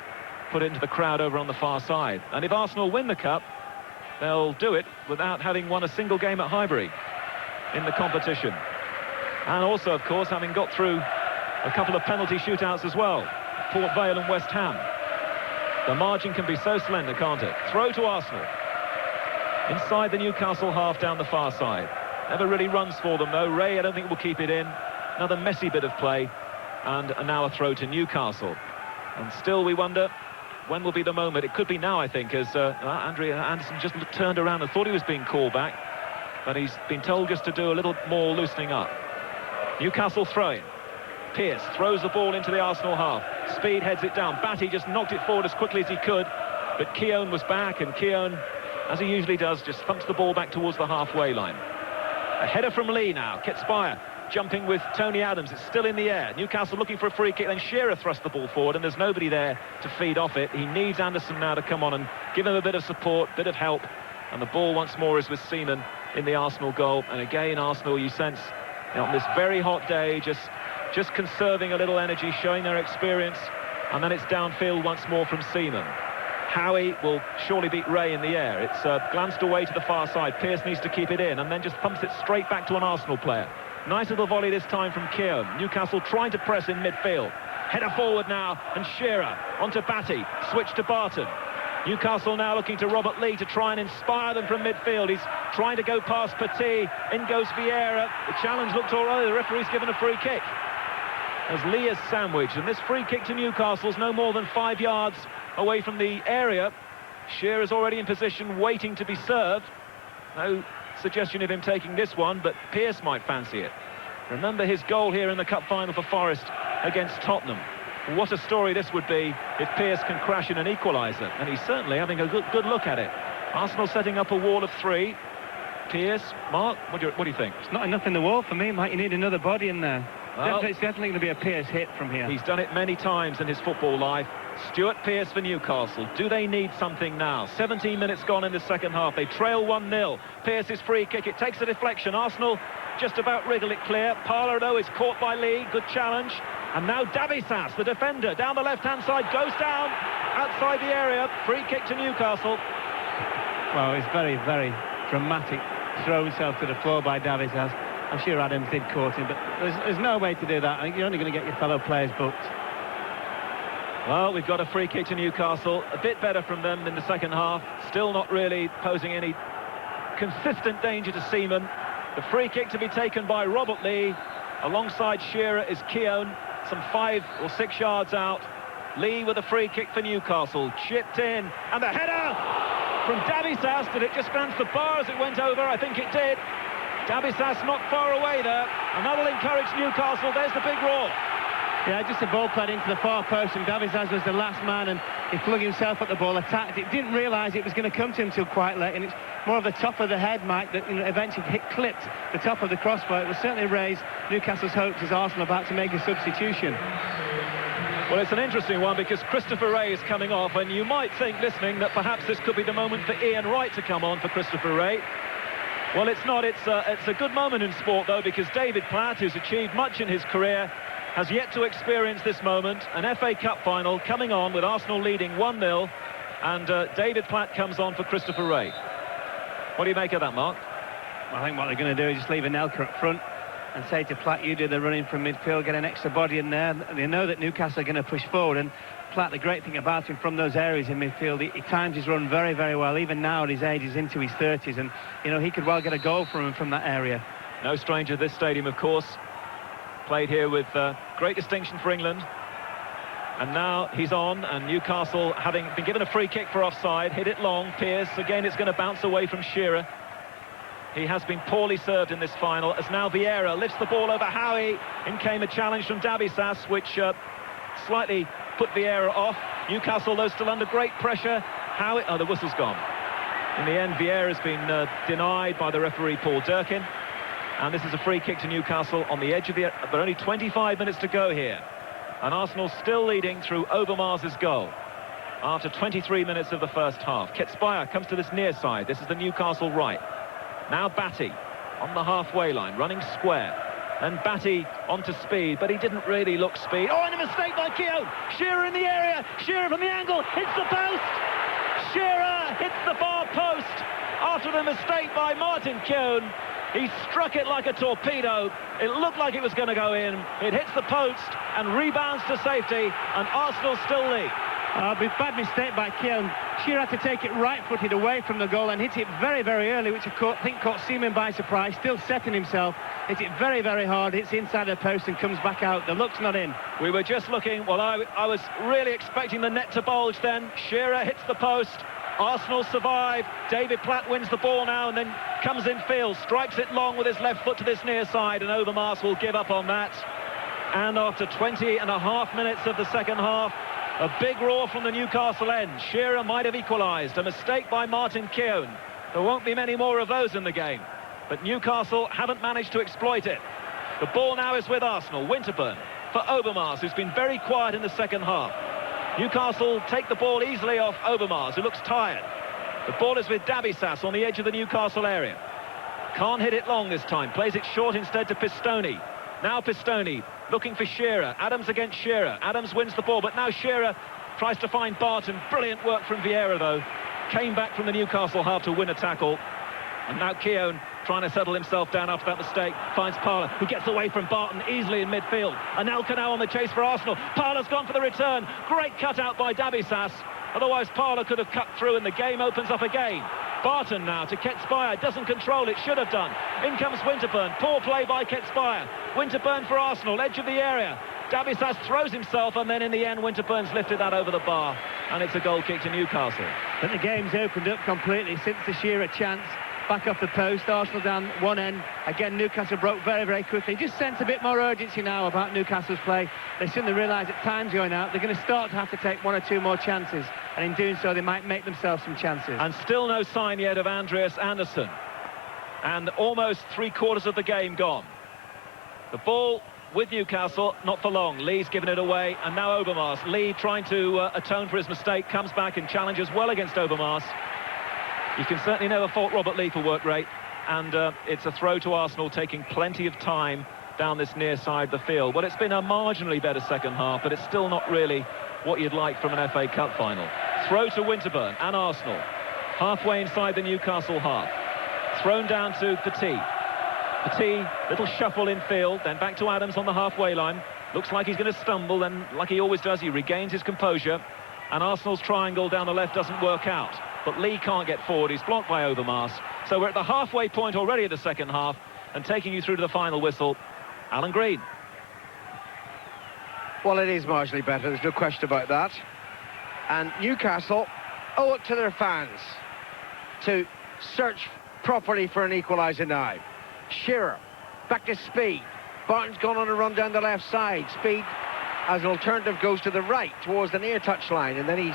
put it into the crowd over on the far side. And if Arsenal win the cup, they'll do it without having won a single game at Highbury in the competition. And also, of course, having got through a couple of penalty shootouts as well. Port Vale and West Ham. The margin can be so slender, can't it? Throw to Arsenal. Inside the Newcastle half down the far side. Never really runs for them, though. Ray, I don't think, will keep it in. Another messy bit of play. And now a throw to Newcastle. And still we wonder, when will be the moment? It could be now, I think, as Andrea Anderson just turned around and thought he was being called back. But he's been told just to do a little more loosening up. Newcastle throwing. Pearce throws the ball into the Arsenal half. Speed heads it down. Batty just knocked it forward as quickly as he could. But Keown was back, and Keown, as he usually does, just thumps the ball back towards the halfway line. A header from Lee now. Ketspire jumping with Tony Adams. It's still in the air. Newcastle looking for a free kick. Then Shearer thrust the ball forward, and there's nobody there to feed off it. He needs Anderson now to come on and give him a bit of support, bit of help. And the ball once more is with Seaman in the Arsenal goal. And again, Arsenal, you sense, on this very hot day, just conserving a little energy, showing their experience, and then it's downfield once more from Seaman. Howie will surely beat Ray in the air. It's glanced away to the far side. Pearce needs to keep it in, and then just pumps it straight back to an Arsenal player. Nice little volley this time from Keown. Newcastle trying to press in midfield. Header forward now, and Shearer onto Batty. Switch to Barton. Newcastle now looking to Robert Lee to try and inspire them from midfield. He's trying to go past Petit. In goes Vieira. The challenge looked all right. The referee's given a free kick. As Lee is sandwiched, and this free kick to Newcastle's no more than 5 yards away from the area. Shearer's already in position, waiting to be served. No suggestion of him taking this one, but Pearce might fancy it. Remember his goal here in the cup final for Forest against Tottenham. What a story this would be if Pearce can crash in an equaliser, and he's certainly having a good look at it. Arsenal setting up a wall of 3. Pearce, Mark, what do you think? It's not enough in the wall for me, Mike. You need another body in there. Well, it's definitely going to be a Pearce hit from here. He's done it many times in his football life. Stuart Pearce for Newcastle. Do they need something now? 17 minutes gone in the second half. They trail 1-0. Pearce's free kick. It takes a deflection. Arsenal just about wriggle it clear. Parler, though, is caught by Lee. Good challenge. And now Davisas, the defender, down the left-hand side, goes down outside the area. Free kick to Newcastle. Well, it's very, very dramatic. Throw himself to the floor by Davisas. I'm sure Adams did caught him, but there's no way to do that. I think you're only going to get your fellow players booked. Well, we've got a free kick to Newcastle. A bit better from them in the second half. Still not really posing any consistent danger to Seaman. The free kick to be taken by Robert Lee. Alongside Shearer is Keown, some 5 or 6 yards out. Lee with a free kick for Newcastle. Chipped in, and the header from Davisas. Did it just bounce the bar as it went over? I think it did. Davisas not far away there, and that'll encourage Newcastle. There's the big roar. Yeah, just a ball played into the far post, and Davisas was the last man, and He flung himself at the ball, attacked it, didn't realise it was going to come to him till quite late, and it's more of the top of the head, Mike, that eventually clipped the top of the crossbar. It will certainly raise Newcastle's hopes as Arsenal about to make a substitution. Well, it's an interesting one because Christopher Wray is coming off, and you might think, listening, that perhaps this could be the moment for Ian Wright to come on for Christopher Wray. Well, it's not. It's a good moment in sport, though, because David Platt, who's achieved much in his career, has yet to experience this moment. An FA Cup final coming on with Arsenal leading 1-0, and David Platt comes on for Christopher Wray. What do you make of that, Mark? I think what they're going to do is just leave Anelka up front and say to Platt, you do the running from midfield, get an extra body in there. They know that Newcastle are going to push forward, and Platt, the great thing about him from those areas in midfield, he times his run very, very well. Even now at his age, he's into his 30s, and you know, he could well get a goal from him from that area. No stranger to this stadium, of course. Played here with great distinction for England. And now he's on, and Newcastle, having been given a free kick for offside, hit it long. Pearce, again, it's going to bounce away from Shearer. He has been poorly served in this final, as now Vieira lifts the ball over Howie. In came a challenge from Dabisas, which slightly put Vieira off. Newcastle, though, still under great pressure. Howie, oh, the whistle's gone. In the end, Vieira's been denied by the referee, Paul Durkin. And this is a free kick to Newcastle on the edge of the... But only 25 minutes to go here. And Arsenal still leading through Overmars' goal after 23 minutes of the first half. Ketspire comes to this near side. This is the Newcastle right. Now Batty on the halfway line, running square. And Batty onto speed, but he didn't really look speed. Oh, and a mistake by Keown. Shearer in the area. Shearer from the angle. Hits the post. Shearer hits the far post after the mistake by Martin Keown. He struck it like a torpedo. It looked like it was going to go in. It hits the post and rebounds to safety, and Arsenal still lead. Bad mistake by Keown. Shearer had to take it right-footed away from the goal and hit it very, very early, which I think caught Seaman by surprise, still setting himself. Hit it very, very hard, hits inside the post and comes back out. The look's not in. We were just looking, well, I was really expecting the net to bulge then. Shearer hits the post. Arsenal survive. David Platt wins the ball now and then comes in field, strikes it long with his left foot to this near side, and Overmars will give up on that. And after 20.5 minutes of the second half, a big roar from the Newcastle end. Shearer might have equalised. A mistake by Martin Keown. There won't be many more of those in the game. But Newcastle haven't managed to exploit it. The ball now is with Arsenal. Winterburn for Overmars, who's been very quiet in the second half. Newcastle take the ball easily off Overmars, who looks tired. The ball is with Dabisas on the edge of the Newcastle area. Can't hit it long this time. Plays it short instead to Pistone. Now Pistone looking for Shearer. Adams against Shearer. Adams wins the ball, but now Shearer tries to find Barton. Brilliant work from Vieira, though. Came back from the Newcastle half to win a tackle. And now Keown trying to settle himself down after that mistake. Finds Parler, who gets away from Barton easily in midfield. Anelka now on the chase for Arsenal. Parler's gone for the return. Great cutout by Dabisas. Otherwise, Parler could have cut through and the game opens up again. Barton now to Ketspire, doesn't control it, should have done. In comes Winterburn, poor play by Ketspire. Winterburn for Arsenal, edge of the area. Dabisas throws himself, and then in the end, Winterburn's lifted that over the bar, and it's a goal kick to Newcastle. But the game's opened up completely since the Shearer chance. Back off the post, Arsenal down one end. Again, Newcastle broke very, very quickly. Just sense a bit more urgency now about Newcastle's play. They suddenly realise that time's going out. They're going to start to have to take one or two more chances. And in doing so, they might make themselves some chances. And still no sign yet of Andreas Andersson. And almost three-quarters of the game gone. The ball with Newcastle, not for long. Lee's given it away, and now Overmars. Lee trying to atone for his mistake, comes back and challenges well against Overmars. You can certainly never fault Robert Lee for work rate, and it's a throw to Arsenal, taking plenty of time down this near side of the field. Well, it's been a marginally better second half, but it's still not really what you'd like from an FA Cup final. Throw to Winterburn and Arsenal, halfway inside the Newcastle half. Thrown down to Petit. Petit, little shuffle in field, then back to Adams on the halfway line. Looks like he's going to stumble, then like he always does, he regains his composure. And Arsenal's triangle down the left doesn't work out. But Lee can't get forward, he's blocked by Overmars. So we're at the halfway point already of the second half, and taking you through to the final whistle, Alan Green. Well, it is marginally better, there's no question about that. And Newcastle owe it to their fans to search properly for an equaliser now. Shearer, back to Speed. Barton's gone on a run down the left side. Speed, as an alternative, goes to the right towards the near touchline, and then he's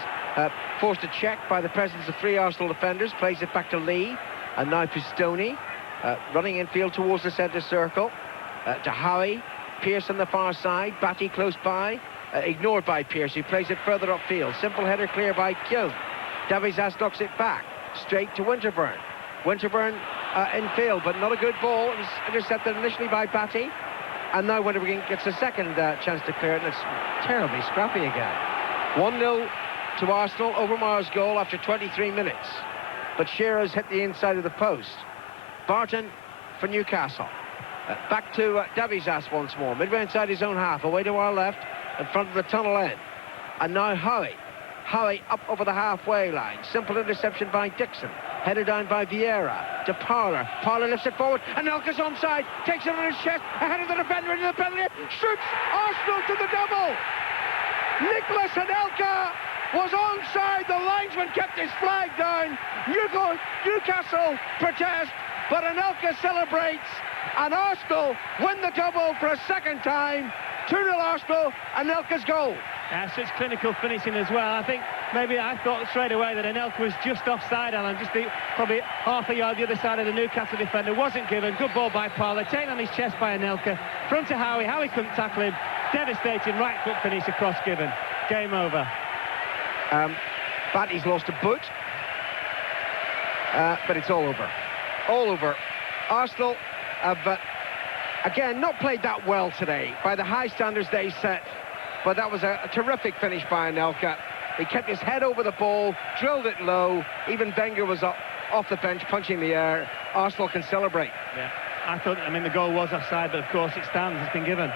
Forced to check by the presence of 3 Arsenal defenders. Plays it back to Lee. And now Pistoni. Running infield towards the centre circle. To Howie. Pearce on the far side. Batty close by. Ignored by Pearce, who plays it further upfield. Simple header clear by Kiln. Davies knocks it back. Straight to Winterburn. Winterburn infield, but not a good ball. It was intercepted initially by Batty. And now Winterburn gets a second chance to clear it, and it's terribly scrappy again. 1-0 to Arsenal. Overmars' goal after 23 minutes. But Shearer's hit the inside of the post. Barton for Newcastle. Back to Davies once more. Midway inside his own half. Away to our left. In front of the tunnel end. And now Howie. Howie up over the halfway line. Simple interception by Dixon. Headed down by Vieira. To Parler. Parler lifts it forward. And Anelka's onside. Takes it on his chest. Ahead of the defender into the penalty. Shoots Arsenal to the double. Nicholas Anelka was onside. The linesman kept his flag down. Newcastle protest. But Anelka celebrates. And Arsenal win the double for a second time. 2-0 Arsenal, Anelka's goal. Such clinical finishing as well. I think maybe I thought straight away that Anelka was just offside, Alan, just probably half a yard the other side of the Newcastle defender. Wasn't given. Good ball by Parler. Taken on his chest by Anelka. Front to Howie. Howie couldn't tackle him. Devastating right foot finish across Gibbon. Game over. Batty's lost a boot. But it's all over. All over. Arsenal have... again, not played that well today by the high standards they set, but that was a terrific finish by Anelka. He kept his head over the ball, drilled it low. Even Wenger was up off the bench punching the air. Arsenal can celebrate. Yeah, I mean, the goal was offside, but of course it stands. It's been given.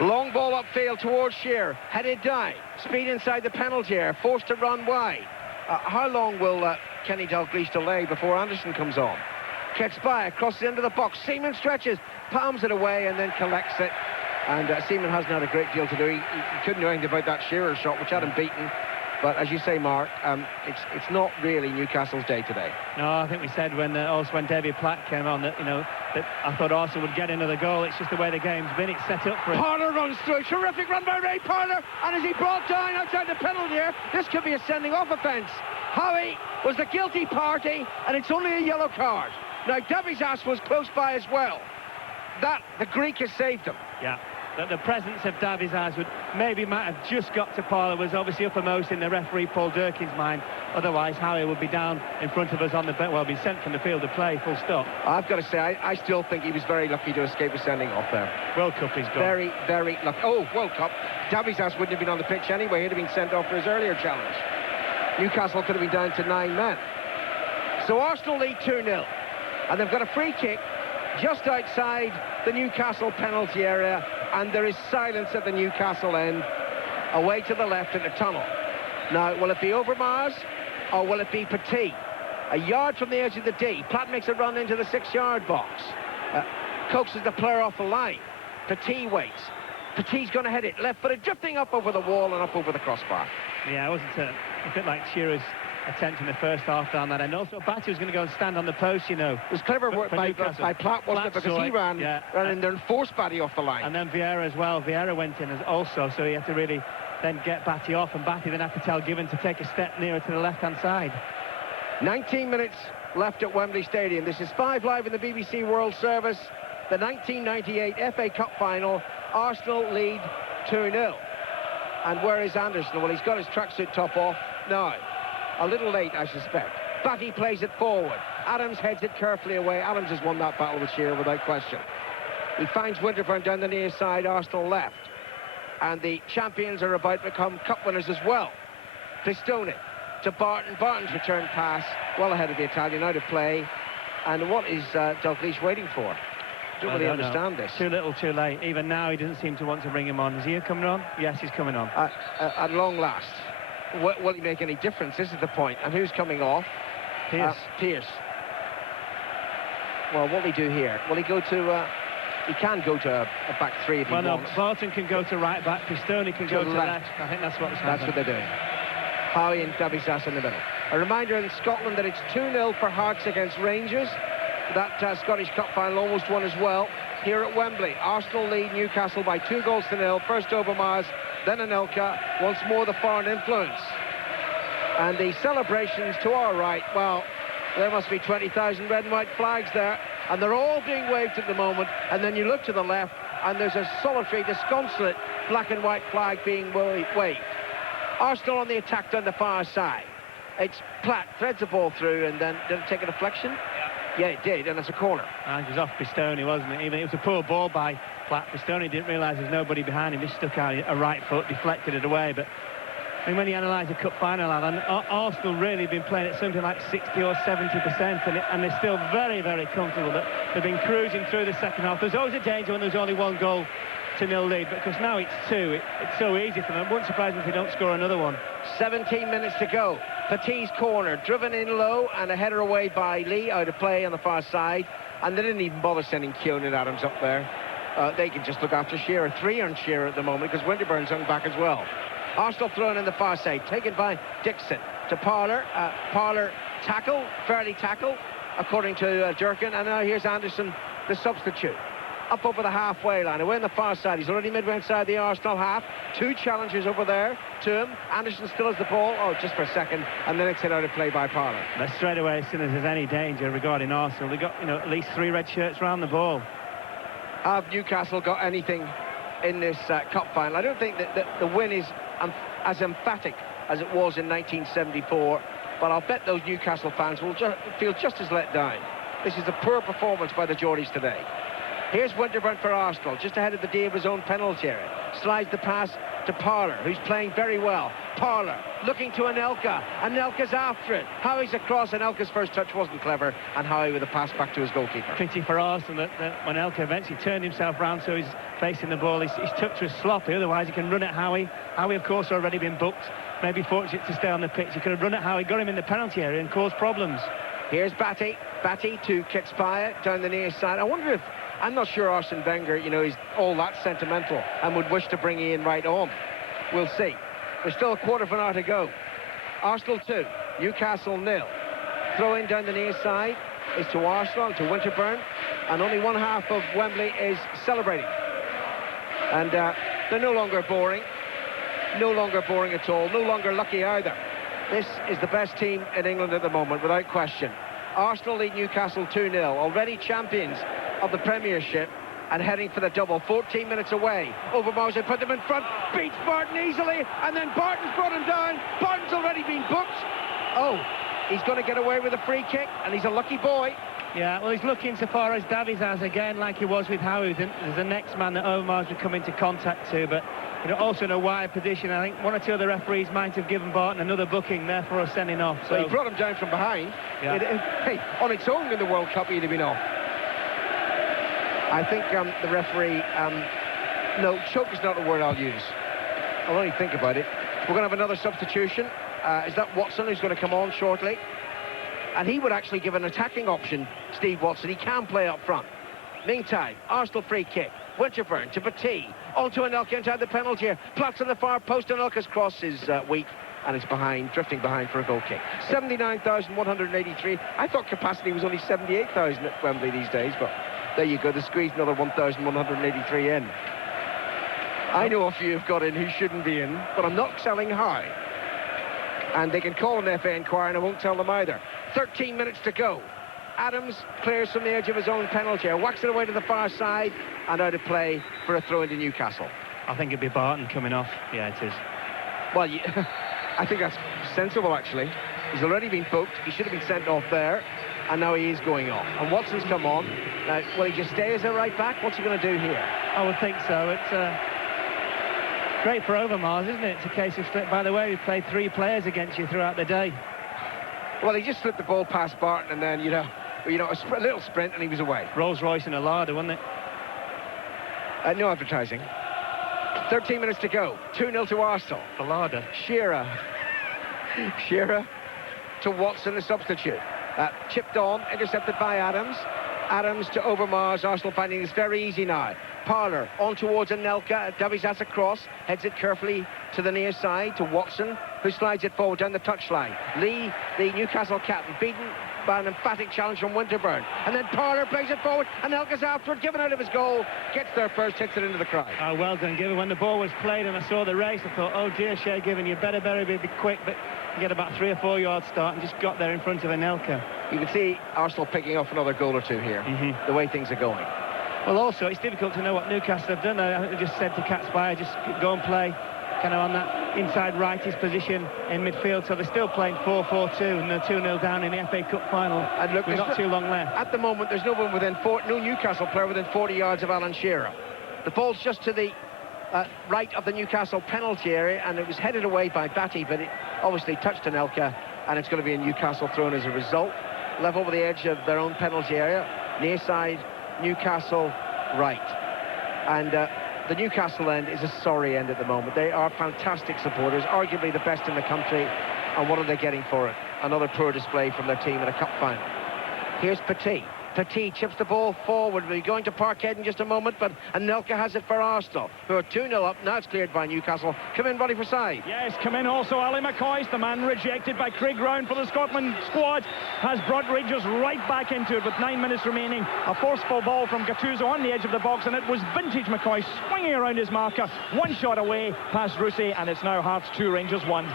Long ball upfield towards Shearer, headed down. Speed inside the penalty area, forced to run wide. How long will Kenny Dalglish delay before Anderson comes on? Gets by, across the end of the box. Seaman stretches, palms it away, and then collects it. And Seaman hasn't had a great deal to do. He couldn't do anything about that Shearer shot, which had him beaten. But as you say, Mark, it's not really Newcastle's day today. No, I think we said when David Platt came on that that I thought Arsenal would get another goal. It's just the way the game's been. It's set up for it. Parler runs through. Terrific run by Ray Parler. And as he brought down outside the penalty area, this could be a sending off offence. Howie was the guilty party, and it's only a yellow card. Now, Davies was close by as well. The Greek has saved him. Yeah, the presence of Davies might have just got to Parler, was obviously uppermost in the referee Paul Durkin's mind. Otherwise, Howie would be down in front of us on the bench. Well, be sent from the field of play, full stop. I've got to say, I still think he was very lucky to escape a sending off there. World Cup he's gone. Very, very lucky. Oh, World Cup. Davies wouldn't have been on the pitch anyway. He'd have been sent off for his earlier challenge. Newcastle could have been down to 9 men. So Arsenal lead 2-0. And they've got a free kick just outside the Newcastle penalty area, and there is silence at the Newcastle end, away to the left in the tunnel. Now, will it be Overmars, or will it be Petit? A yard from the edge of the D. Platt makes a run into the 6-yard box. Coaxes the player off the line. Petit waits. Petit's going to head it left-footed, drifting up over the wall and up over the crossbar. Yeah, it wasn't a bit like Shearer's attempt in the first half down there, and also Batty was going to go and stand on the post, It was clever work by Platt, wasn't it? Because he ran in there and forced Batty off the line. And then Vieira as well. Vieira went in also, so he had to really then get Batty off, and Batty then had to tell Gibbon to take a step nearer to the left-hand side. 19 minutes left at Wembley Stadium. This is 5 Live in the BBC World Service. The 1998 FA Cup final. Arsenal lead 2-0. And where is Anderson? Well, he's got his tracksuit top off now. A little late, I suspect. Batty plays it forward. Adams heads it carefully away. Adams has won that battle with Shearer without question. He finds Winterburn down the near side, Arsenal left. And the champions are about to become cup winners as well. Pistoni to Barton. Barton's return pass well ahead of the Italian, out of play. And what is Dalglish waiting for? Don't really understand this. Too little, too late. Even now, he doesn't seem to want to bring him on. Is he coming on? Yes, he's coming on. At long last. Will he make any difference? This is the point. And who's coming off? Pearce. Pearce. Well, what will he do here? Will he go to... he can go to a back three if he wants. No, Barton can go to right back. Pistoni can go to left. I think that's what's happening. That's what they're doing. Howie and Davies in the middle. A reminder in Scotland that it's 2-0 for Hearts against Rangers. That Scottish Cup final almost won as well. Here at Wembley, Arsenal lead Newcastle by 2-0. First Overmars, then Anelka. Once more the foreign influence. And the celebrations to our right, well, there must be 20,000 red and white flags there, and they're all being waved at the moment. And then you look to the left, and there's a solitary, disconsolate black and white flag being waved. Arsenal on the attack down the far side. It's Platt, threads the ball through, and then did it take a deflection? Yeah, it did, and it's a corner. And it was off Pistone, wasn't it? Even it was a poor ball by Platt. Pistone didn't realise there's nobody behind him. He stuck out a right foot, deflected it away. But I mean, when you analyse the cup final, Alan, Arsenal really have been playing at something like 60 or 70%, and they're still very, very comfortable. But they've been cruising through the second half. There's always a danger when there's only 1 goal to nil lead, because now it's 2. It's so easy for them. It wouldn't surprise me if they don't score another one. 17 minutes to go. Petit's corner, driven in low, and a header away by Lee, out of play on the far side. And they didn't even bother sending Keown and Adams up there. They can just look after Shearer. 3 on Shearer at the moment, because Winterburn's hung back as well. Arsenal thrown in the far side, taken by Dixon to Parlour. Parlour tackle, fairly tackle, according to Durkin. And now here's Anderson, the substitute. Up over the halfway line, away on the far side. He's already midway inside the Arsenal half. 2 challengers over there to him. Anderson still has the ball. Oh, just for a second. And then it's hit out of play by Parlour. But straight away, as soon as there's any danger regarding Arsenal, they've got, at least 3 red shirts round the ball. Have Newcastle got anything in this cup final? I don't think that the win is as emphatic as it was in 1974. But I'll bet those Newcastle fans will feel just as let down. This is a poor performance by the Geordies today. Here's Winterburn for Arsenal, just ahead of the D of his own penalty area. Slides the pass to Parlour, who's playing very well. Parlour looking to Anelka. Anelka's after it. Howie's across. Anelka's first touch wasn't clever, and Howie with a pass back to his goalkeeper. Pity for Arsenal that when Anelka eventually turned himself round so he's facing the ball. He's tucked to his sloppy, otherwise he can run at Howie. Howie, of course, already been booked. Maybe fortunate to stay on the pitch. He could have run at Howie, got him in the penalty area and caused problems. Here's Batty. Batty to Kitspire down the near side. I wonder if... I'm not sure Arsene Wenger, is all that sentimental and would wish to bring Ian Wright on. We'll see. There's still a quarter of an hour to go. Arsenal 2, Newcastle 0. Throw in down the near side is to Arsenal, to Winterburn, and only one half of Wembley is celebrating. And they're no longer boring. No longer boring at all. No longer lucky either. This is the best team in England at the moment, without question. Arsenal lead Newcastle 2-0, already champions of the Premiership and heading for the double. 14 minutes away. Overmars, they put them in front, beats Barton easily, and then Barton's brought him down. Barton's already been booked. Oh, he's going to get away with a free kick, and he's a lucky boy. Yeah, well, he's looking so far as Davies has, again, like he was with Howie. There's the next man that Overmars would come into contact to, but also in a wide position. I think 1 or 2 of the referees might have given Barton another booking, therefore a sending off. So he brought him down from behind. Yeah. Hey, on its own in the World Cup, he'd have been off. I think the referee... no, choke is not a word I'll use. I'll only think about it. We're going to have another substitution. Is that Watson, who's going to come on shortly? And he would actually give an attacking option, Steve Watson. He can play up front. Meantime, Arsenal free kick. Winterburn to Petit. On to Anelka inside the penalty area. Platts on the far post. Anelka's cross is weak, and it's behind, drifting behind for a goal kick. 79,183. I thought capacity was only 78,000 at Wembley these days, but there you go. They squeezed another 1,183 in. I know a few have got in who shouldn't be in, but I'm not selling high. And they can call an FA inquiry, and I won't tell them either. 13 minutes to go. Adams clears from the edge of his own penalty area, whacks it away to the far side, and out of play for a throw into Newcastle. I think it'd be Barton coming off. Yeah, it is. Well, I think that's sensible, actually. He's already been booked. He should have been sent off there, and now he is going off. And Watson's come on. Now, will he just stay as a right back? What's he going to do here? I would think so. It's great for Overmars, isn't it? It's a case of slip. By the way, we've played 3 players against you throughout the day. Well, he just slipped the ball past Barton, and then, a little sprint, and he was away. Rolls-Royce and a larder, wasn't it? No advertising. 13 minutes to go. 2-0 to Arsenal. A larder. Shearer to Watson, the substitute. Chipped on, intercepted by Adams. Adams to Overmars. Arsenal finding this very easy now. Parlour on towards Anelka. Davies has a cross, heads it carefully to the near side to Watson, who slides it forward down the touchline. Lee, the Newcastle captain, beaten by an emphatic challenge from Winterburn. And then Parlour plays it forward. Anelka's after it, given out of his goal. Gets there first, hits it into the crowd. Oh, well done, Given. When the ball was played and I saw the race, I thought, oh dear, Shea Given, you better be quick. But get about 3 or 4 yards start and just got there in front of Anelka. You can see Arsenal picking off another goal or two here, the way things are going. Well, also, it's difficult to know what Newcastle have done. I think they just said to Catspire, just go and play kind of on that inside rightish position in midfield. So they're still playing 4-4-2, and they're 2-0 down in the FA Cup final. And look, we've got too long left. At the moment, there's no Newcastle player within 40 yards of Alan Shearer. The ball's just to the right of the Newcastle penalty area, and it was headed away by Batty, but it obviously touched Anelka, and it's going to be a Newcastle thrown as a result. Level over the edge of their own penalty area, near side Newcastle right. And the Newcastle end is a sorry end at the moment. They are fantastic supporters, arguably the best in the country, and what are they getting for it? Another poor display from their team in a cup final. Here's Petit. Petit chips the ball forward. We're going to Parkhead in just a moment, but Anelka has it for Arsenal, who are 2-0 up. Now it's cleared by Newcastle. Come in, Roddy, for side. Yes, come in also. Ali McCoist, the man rejected by Craig Round for the Scotland squad, has brought Rangers right back into it with 9 minutes remaining. A forceful ball from Gattuso on the edge of the box, and it was vintage McCoist swinging around his marker. One shot away past Rusey, and it's now Hearts 2, Rangers 1.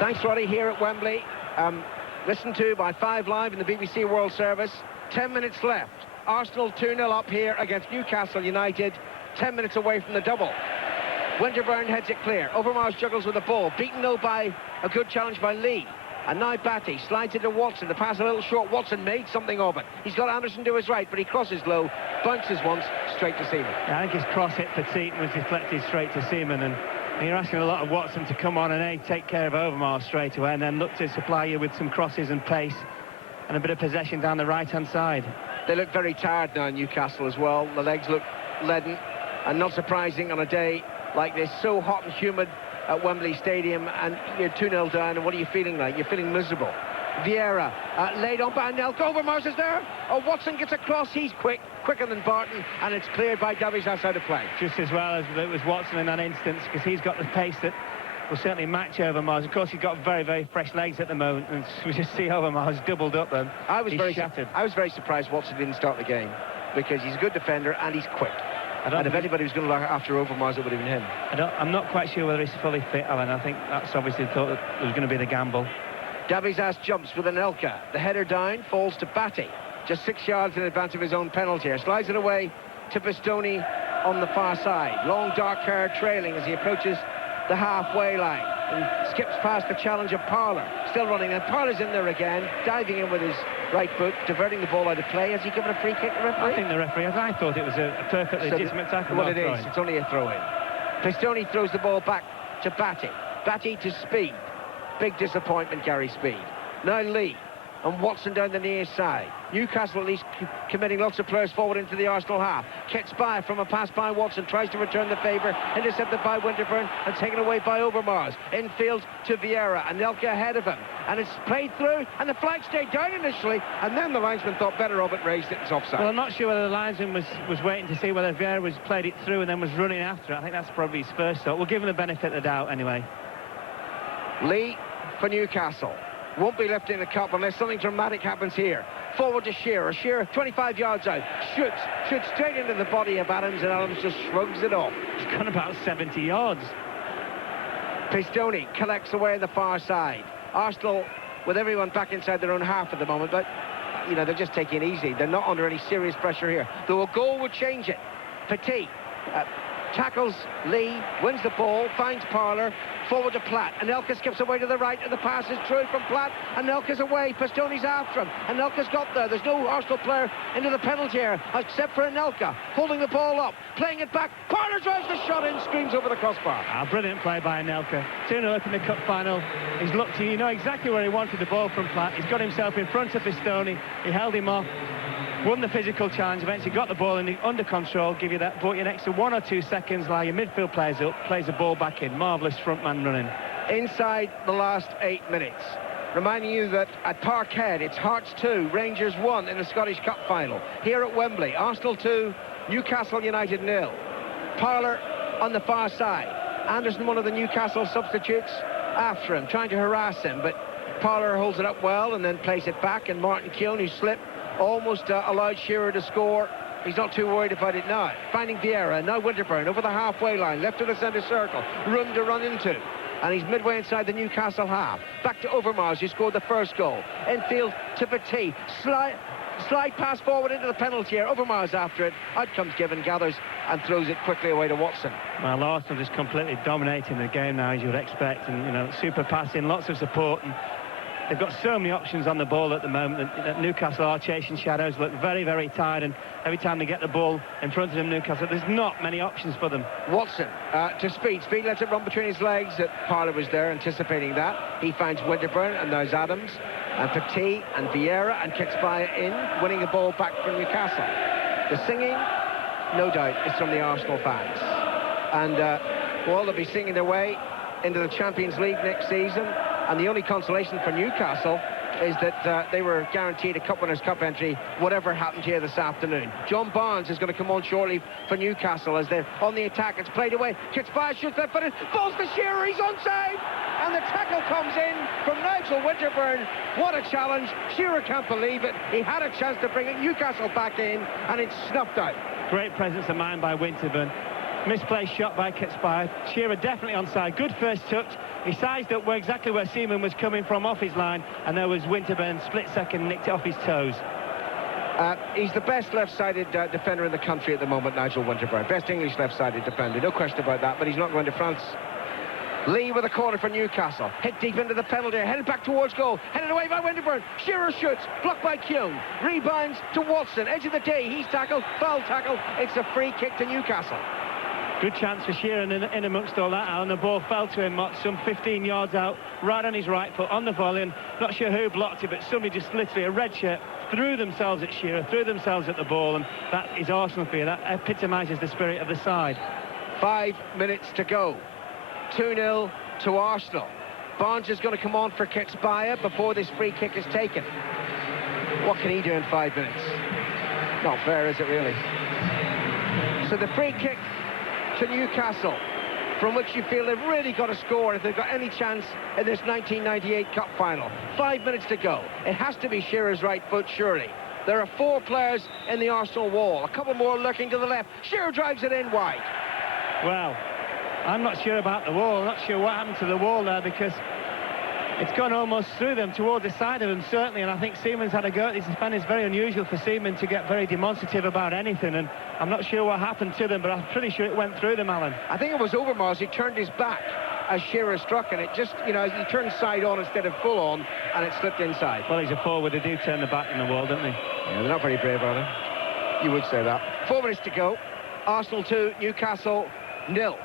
Thanks, Roddy, here at Wembley. Listened to by 5 Live in the BBC World Service. 10 minutes left. Arsenal 2-0 up here against Newcastle United. 10 minutes away from the double. Winterburn heads it clear. Overmars juggles with the ball. Beaten though by a good challenge by Lee. And now Batty slides into Watson. The pass a little short. Watson made something of it. He's got Anderson to his right, but he crosses low. Bounces once straight to Seaman. Yeah, I think his cross hit Petit was deflected straight to Seaman, and you're asking a lot of Watson to come on and take care of Overmars straight away, and then look to supply you with some crosses and pace and a bit of possession down the right-hand side. They look very tired now, Newcastle, as well. The legs look leaden, and not surprising on a day like this, so hot and humid at Wembley Stadium, and you're 2-0 down, and what are you feeling like? You're feeling miserable. Vieira laid on by Anelka. Overmars is there. Oh, Watson gets across. He's quicker than Barton, and it's cleared by Davies outside of play. Just as well as it was Watson in that instance, because he's got the pace that will certainly match Overmars. Of course, he's got very, very fresh legs at the moment, and we just see Overmars doubled up then. I was very surprised Watson didn't start the game, because he's a good defender and he's quick. And if anybody was going to look after Overmars, it would have been him. I'm not quite sure whether he's fully fit, Alan. I think that's obviously thought that it was going to be the gamble. Davies ass jumps with Anelka. The header down falls to Batty, just 6 yards in advance of his own penalty area. Slides it away to Pistoni on the far side. Long dark hair trailing as he approaches the halfway line and skips past the challenge of Parler. Still running, and Parler's in there again, diving in with his right foot, diverting the ball out of play. Has he given a free kick, the referee? I think the referee has. I thought it was a perfectly legitimate tackle. Well, it is. It's only a throw-in. Pistoni throws the ball back to Batty. Batty to Speed. Big disappointment, Gary Speed. Now Lee and Watson down the near side. Newcastle at least committing lots of players forward into the Arsenal half. Gets by from a pass by Watson, tries to return the favour, intercepted by Winterburn and taken away by Overmars. Infield to Vieira, Anelka ahead of him, and it's played through, and the flag stayed down initially, and then the linesman thought better of it, raised it, it's offside. Well, I'm not sure whether the linesman was waiting to see whether Vieira was played it through and then was running after it. I think that's probably his first thought. We'll give him the benefit of the doubt anyway. Lee for Newcastle. Won't be left in the cup unless something dramatic happens here. Forward to Shearer. Shearer 25 yards out. Shoots straight into the body of Adams, and Adams just shrugs it off. He's gone about 70 yards. Pistoni collects away on the far side. Arsenal with everyone back inside their own half at the moment, but you know, they're just taking it easy. They're not under any serious pressure here. Though a goal would change it. Petit tackles Lee, wins the ball, finds Parler, forward to Platt. Anelka skips away to the right, and the pass is through from Platt. Anelka's away, Pistoni's after him. Anelka's got there. There's no Arsenal player into the penalty area, except for Anelka, holding the ball up, playing it back. Parler drives the shot in, screams over the crossbar. Brilliant play by Anelka. 2-0 in the cup final. He's looked, you know exactly where he wanted the ball from Platt. He's got himself in front of Pistoni. He held him off. Won the physical challenge, eventually got the ball under control, give you that, bought you an extra 1 or 2 seconds, allow your midfield players up, plays the ball back in. Marvellous front man running. Inside the last 8 minutes. Reminding you that at Parkhead, it's Hearts 2, Rangers 1 in the Scottish Cup final. Here at Wembley, Arsenal 2, Newcastle United 0. Parler on the far side. Anderson, one of the Newcastle substitutes, after him, trying to harass him, but Parler holds it up well and then plays it back, and Martin Keown, who slipped, almost allowed Shearer to score. He's not too worried about it now. Finding Vieira, now Winterburn over the halfway line, left of the centre circle. Room to run into. and he's midway inside the Newcastle half. Back to Overmars, who scored the first goal. Infield to Petit. Slide pass forward into the penalty area. Overmars after it. Out comes Given, gathers and throws it quickly away to Watson. Well, Arsenal just completely dominating the game now, as you would expect, and you know, super passing, lots of support, and they've got so many options on the ball at the moment that Newcastle are chasing shadows, look very, very tired, and every time they get the ball in front of them, Newcastle, there's not many options for them. Watson to Speed. Speed lets it run between his legs. Parlour was there anticipating that. He finds Winterburn, and there's Adams, and Petit, and Vieira, and Kitsbaya in, winning the ball back from Newcastle. The singing, no doubt, is from the Arsenal fans. And well, they'll be singing their way into the Champions League next season. And the only consolation for Newcastle is that they were guaranteed a Cup Winners' Cup entry, whatever happened here this afternoon. John Barnes is going to come on shortly for Newcastle as they're on the attack. It's played away. Kitsbaya shoots left-footed. Balls to Shearer. He's onside. And the tackle comes in from Nigel Winterburn. What a challenge. Shearer can't believe it. He had a chance to bring it. Newcastle back in, and it's snuffed out. Great presence of mind by Winterburn. Misplaced shot by Kitsbaya. Shearer definitely onside. Good first touch. He sized up exactly where Seaman was coming from off his line, and there was Winterburn, split second, nicked it off his toes. He's the best left-sided defender in the country at the moment, Nigel Winterburn. Best English left-sided defender, no question about that, but he's not going to France. Lee with a corner for Newcastle. Hit deep into the penalty, headed back towards goal. Headed away by Winterburn. Shearer shoots, blocked by Keown. Rebounds to Watson, edge of the day. He's tackled, foul tackle. It's a free kick to Newcastle. Good chance for Shearer in amongst all that, and the ball fell to him some 15 yards out, right on his right foot, on the volley, and not sure who blocked it, but somebody just literally, a red shirt, threw themselves at Shearer, threw themselves at the ball, and that is Arsenal for you. That epitomises the spirit of the side. 5 minutes to go. 2-0 to Arsenal. Barnes is going to come on for Kitsbaya before this free kick is taken. What can he do in 5 minutes? Not fair, is it really? So the free kick to Newcastle, from which you feel they've really got to score if they've got any chance in this 1998 Cup final. 5 minutes to go. It has to be Shearer's right foot, surely. There are 4 players in the Arsenal wall. A couple more lurking to the left. Shearer drives it in wide. Well, I'm not sure about the wall. I'm not sure what happened to the wall there, because it's gone almost through them, toward the side of them, certainly, and I think Seaman's had a go at this defender. It's very unusual for Seaman to get very demonstrative about anything, and I'm not sure what happened to them, but I'm pretty sure it went through them, Alan. I think it was Overmars. He turned his back as Shearer struck, and it just, you know, he turned side on instead of full on, and it slipped inside. Well, he's a forward. They do turn the back in the wall, don't they? Yeah, they're not very brave, are they? You would say that. 4 minutes to go. Arsenal 2, Newcastle 0.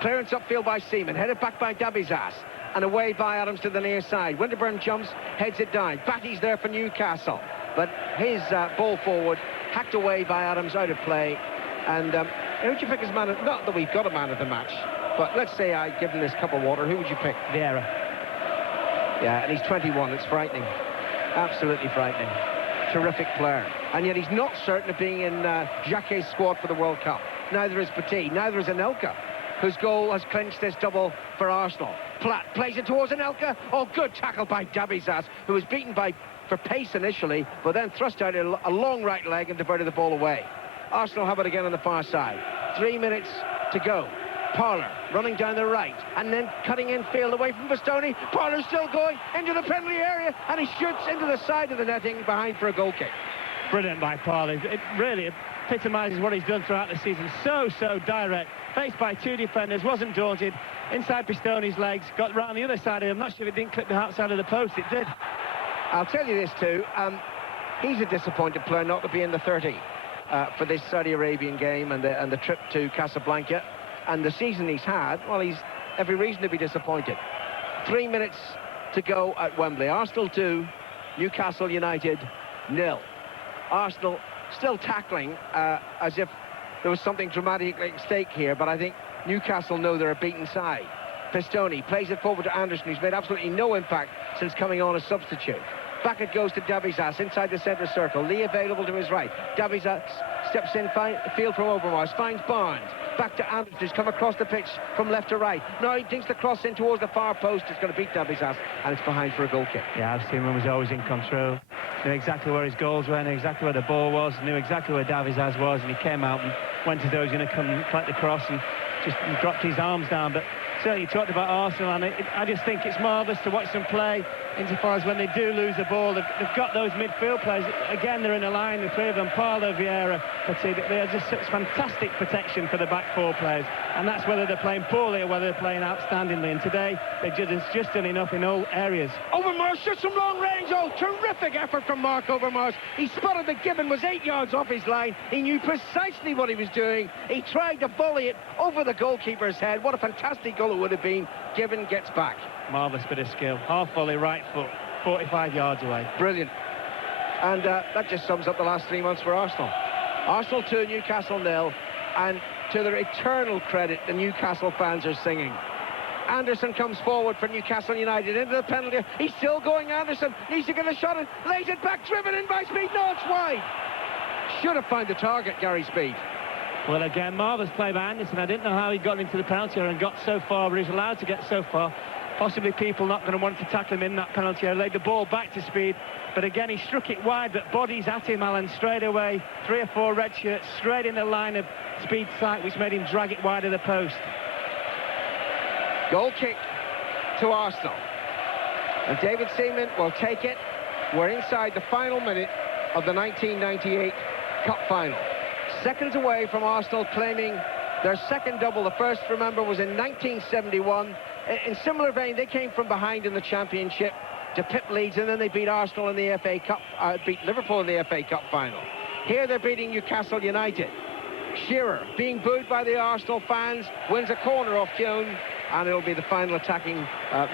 Clearance upfield by Seaman, headed back by Dabizas, and away by Adams to the near side. Winterburn jumps, heads it down. Batty's there for Newcastle, but his ball forward hacked away by Adams, out of play. And who would you pick as man of... Not that we've got a man of the match, but let's say I give him this cup of water. Who would you pick? Vieira. Yeah, and he's 21. It's frightening. Absolutely frightening. Terrific player. And yet he's not certain of being in Jacquet's squad for the World Cup. Neither is Petit, neither is Anelka, whose goal has clinched this double for Arsenal. Platt plays it towards Anelka. Oh, good tackle by Dabizas, who was beaten for pace initially, but then thrust out a long right leg and diverted the ball away. Arsenal have it again on the far side. 3 minutes to go. Parlour running down the right, and then cutting in field away from Bastoni. Parlour's still going into the penalty area, and he shoots into the side of the netting behind for a goal kick. Brilliant by Parlour. It really epitomises what he's done throughout the season. So direct. Faced by 2 defenders, wasn't daunted. Inside Bastoni's legs, got round the other side of him. Not sure if it didn't clip the outside of the post. It did. I'll tell you this too. He's a disappointed player not to be in the 30 for this Saudi Arabian game and the trip to Casablanca. And the season he's had, well, he's every reason to be disappointed. 3 minutes to go at Wembley. Arsenal 2, Newcastle United 0. Arsenal still tackling as if there was something dramatically at stake here, but I think Newcastle know they're a beaten side. Pistoni plays it forward to Anderson, who's made absolutely no impact since coming on as substitute. Back it goes to Dabizas inside the centre circle. Lee available to his right. Dabizas steps in, field from Overmars, finds Barnes. Back to Anderson, who's come across the pitch from left to right. Now he dinks the cross in towards the far post. It's going to beat Dabizas, and it's behind for a goal kick. Yeah, Seaman was always in control. Knew exactly where his goals were, knew exactly where the ball was, knew exactly where Dabizas was, and he came out and went as though he was going to come and collect the cross and just dropped his arms down. But certainly you talked about Arsenal, and I just think it's marvellous to watch them play insofar as when they do lose the ball, they've got those midfield players. Again, they're in a line, the three of them, Parlo, Vieira, Petit. They are just such fantastic protection for the back four players, and that's whether they're playing poorly or whether they're playing outstandingly. And today, there's just done enough in all areas. Overmars shoots from long range. Oh, terrific effort from Mark Overmars. He spotted that Gibbon was 8 yards off his line. He knew precisely what he was doing. He tried to volley it over the goalkeeper's head. What a fantastic goal it would have been. Gibbon gets back. Marvellous bit of skill. Half volley, right foot, 45 yards away. Brilliant. And that just sums up the last 3 months for Arsenal. Arsenal 2, Newcastle 0. And to their eternal credit, the Newcastle fans are singing. Anderson comes forward for Newcastle United into the penalty. He's still going. Anderson needs to get a shot in. Lays it back, driven in by Speed. No, it's wide. Should have found the target, Gary Speed. Well, again, marvellous play by Anderson. I didn't know how he got into the penalty area and got so far, but he's allowed to get so far. Possibly people not going to want to tackle him in that penalty area. Laid the ball back to Speed, but again, he struck it wide, but bodies at him, Alan, straight away. 3 or 4 red shirts straight in the line of Speed's sight, which made him drag it wide of the post. Goal kick to Arsenal. And David Seaman will take it. We're inside the final minute of the 1998 Cup Final. Seconds away from Arsenal claiming their second double. The first, remember, was in 1971. In similar vein, they came from behind in the Championship to pip Leeds, and then they beat Arsenal in the FA Cup, beat Liverpool in the FA Cup final. Here they're beating Newcastle United. Shearer, being booed by the Arsenal fans, wins a corner off Keown, and it'll be the final attacking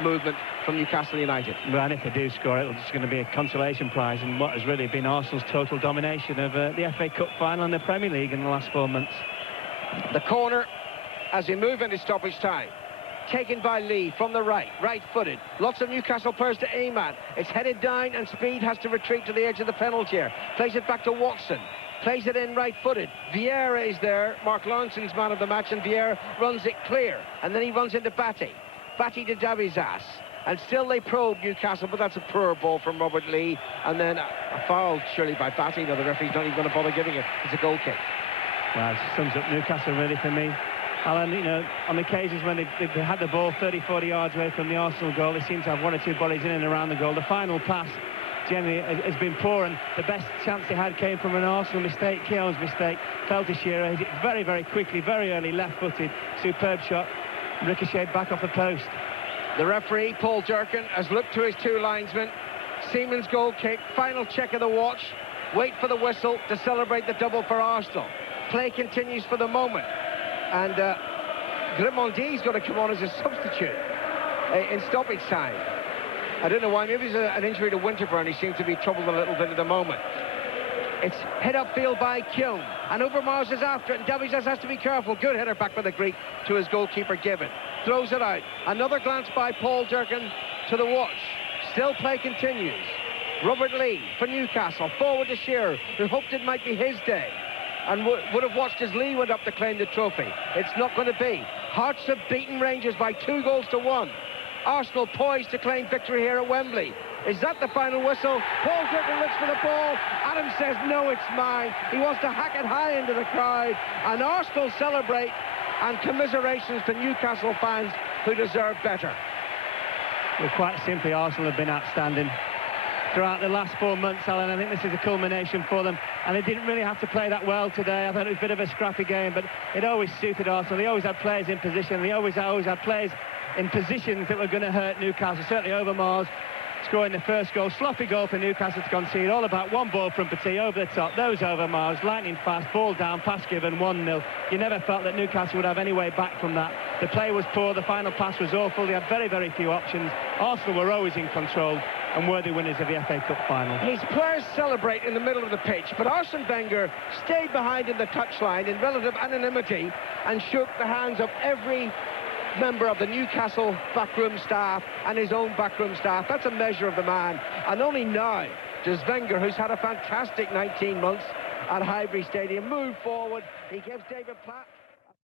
movement from Newcastle United. Well, and if they do score, it's going to be a consolation prize in what has really been Arsenal's total domination of the FA Cup final and the Premier League in the last 4 months. The corner, as we move into stoppage time, taken by Lee from the right-footed. Lots of Newcastle players to aim at. It's headed down, and Speed has to retreat to the edge of the penalty area. Plays it back to Watson. Plays it in right-footed. Vieira is there, Mark Lawrenson's man of the match, and Vieira runs it clear. And then he runs into Batty. Batty to Davizas. And still they probe Newcastle, but that's a poor ball from Robert Lee. And then a foul, surely, by Batty. No, the referee's not even going to bother giving it. It's a goal kick. Well, it sums up Newcastle, really, for me. Alan, you know, on occasions when they've had the ball 30, 40 yards away from the Arsenal goal, they seem to have 1 or 2 bodies in and around the goal. The final pass generally has been poor, and the best chance they had came from an Arsenal mistake, Keown's mistake. Fell to Shearer, hit it very, very quickly, very early, left-footed, superb shot, ricocheted back off the post. The referee, Paul Durkin, has looked to his 2 linesmen. Seaman's goal kick, final check of the watch. Wait for the whistle to celebrate the double for Arsenal. Play continues for the moment. And Grimaldi's going to come on as a substitute in stoppage time. I don't know why. Maybe it's an injury to Winterburn. He seems to be troubled a little bit at the moment. It's hit upfield by Keown. And Overmars is after it. And Davizas has to be careful. Good header back by the Greek to his goalkeeper, Gibbon. Throws it out. Another glance by Paul Durkin to the watch. Still play continues. Robert Lee for Newcastle. Forward to Shearer, who hoped it might be his day. And would have watched as Lee went up to claim the trophy. It's not going to be. Hearts have beaten Rangers by 2-1. Arsenal poised to claim victory here at Wembley. Is that the final whistle? Paul Durkin looks for the ball. Adam says, no, it's mine. He wants to hack it high into the crowd. And Arsenal celebrate. And commiserations to Newcastle fans who deserve better. Well, quite simply, Arsenal have been outstanding throughout the last 4 months, Alan. I think this is a culmination for them, and they didn't really have to play that well today. I thought it was a bit of a scrappy game, but it always suited Arsenal. They always had players in position. They always had players in positions that were going to hurt Newcastle. Certainly Overmars scoring the first goal. Sloppy goal for Newcastle to concede. All about one ball from Petit over the top. Those Overmars, lightning fast, ball down, pass given, 1-0. You never felt that Newcastle would have any way back from that. The play was poor. The final pass was awful. They had very, very few options. Arsenal were always in control and worthy winners of the FA Cup final. His players celebrate in the middle of the pitch, but Arsene Wenger stayed behind in the touchline in relative anonymity and shook the hands of every member of the Newcastle backroom staff and his own backroom staff. That's a measure of the man. And only now does Wenger, who's had a fantastic 19 months at Highbury Stadium, move forward. He gives David Platt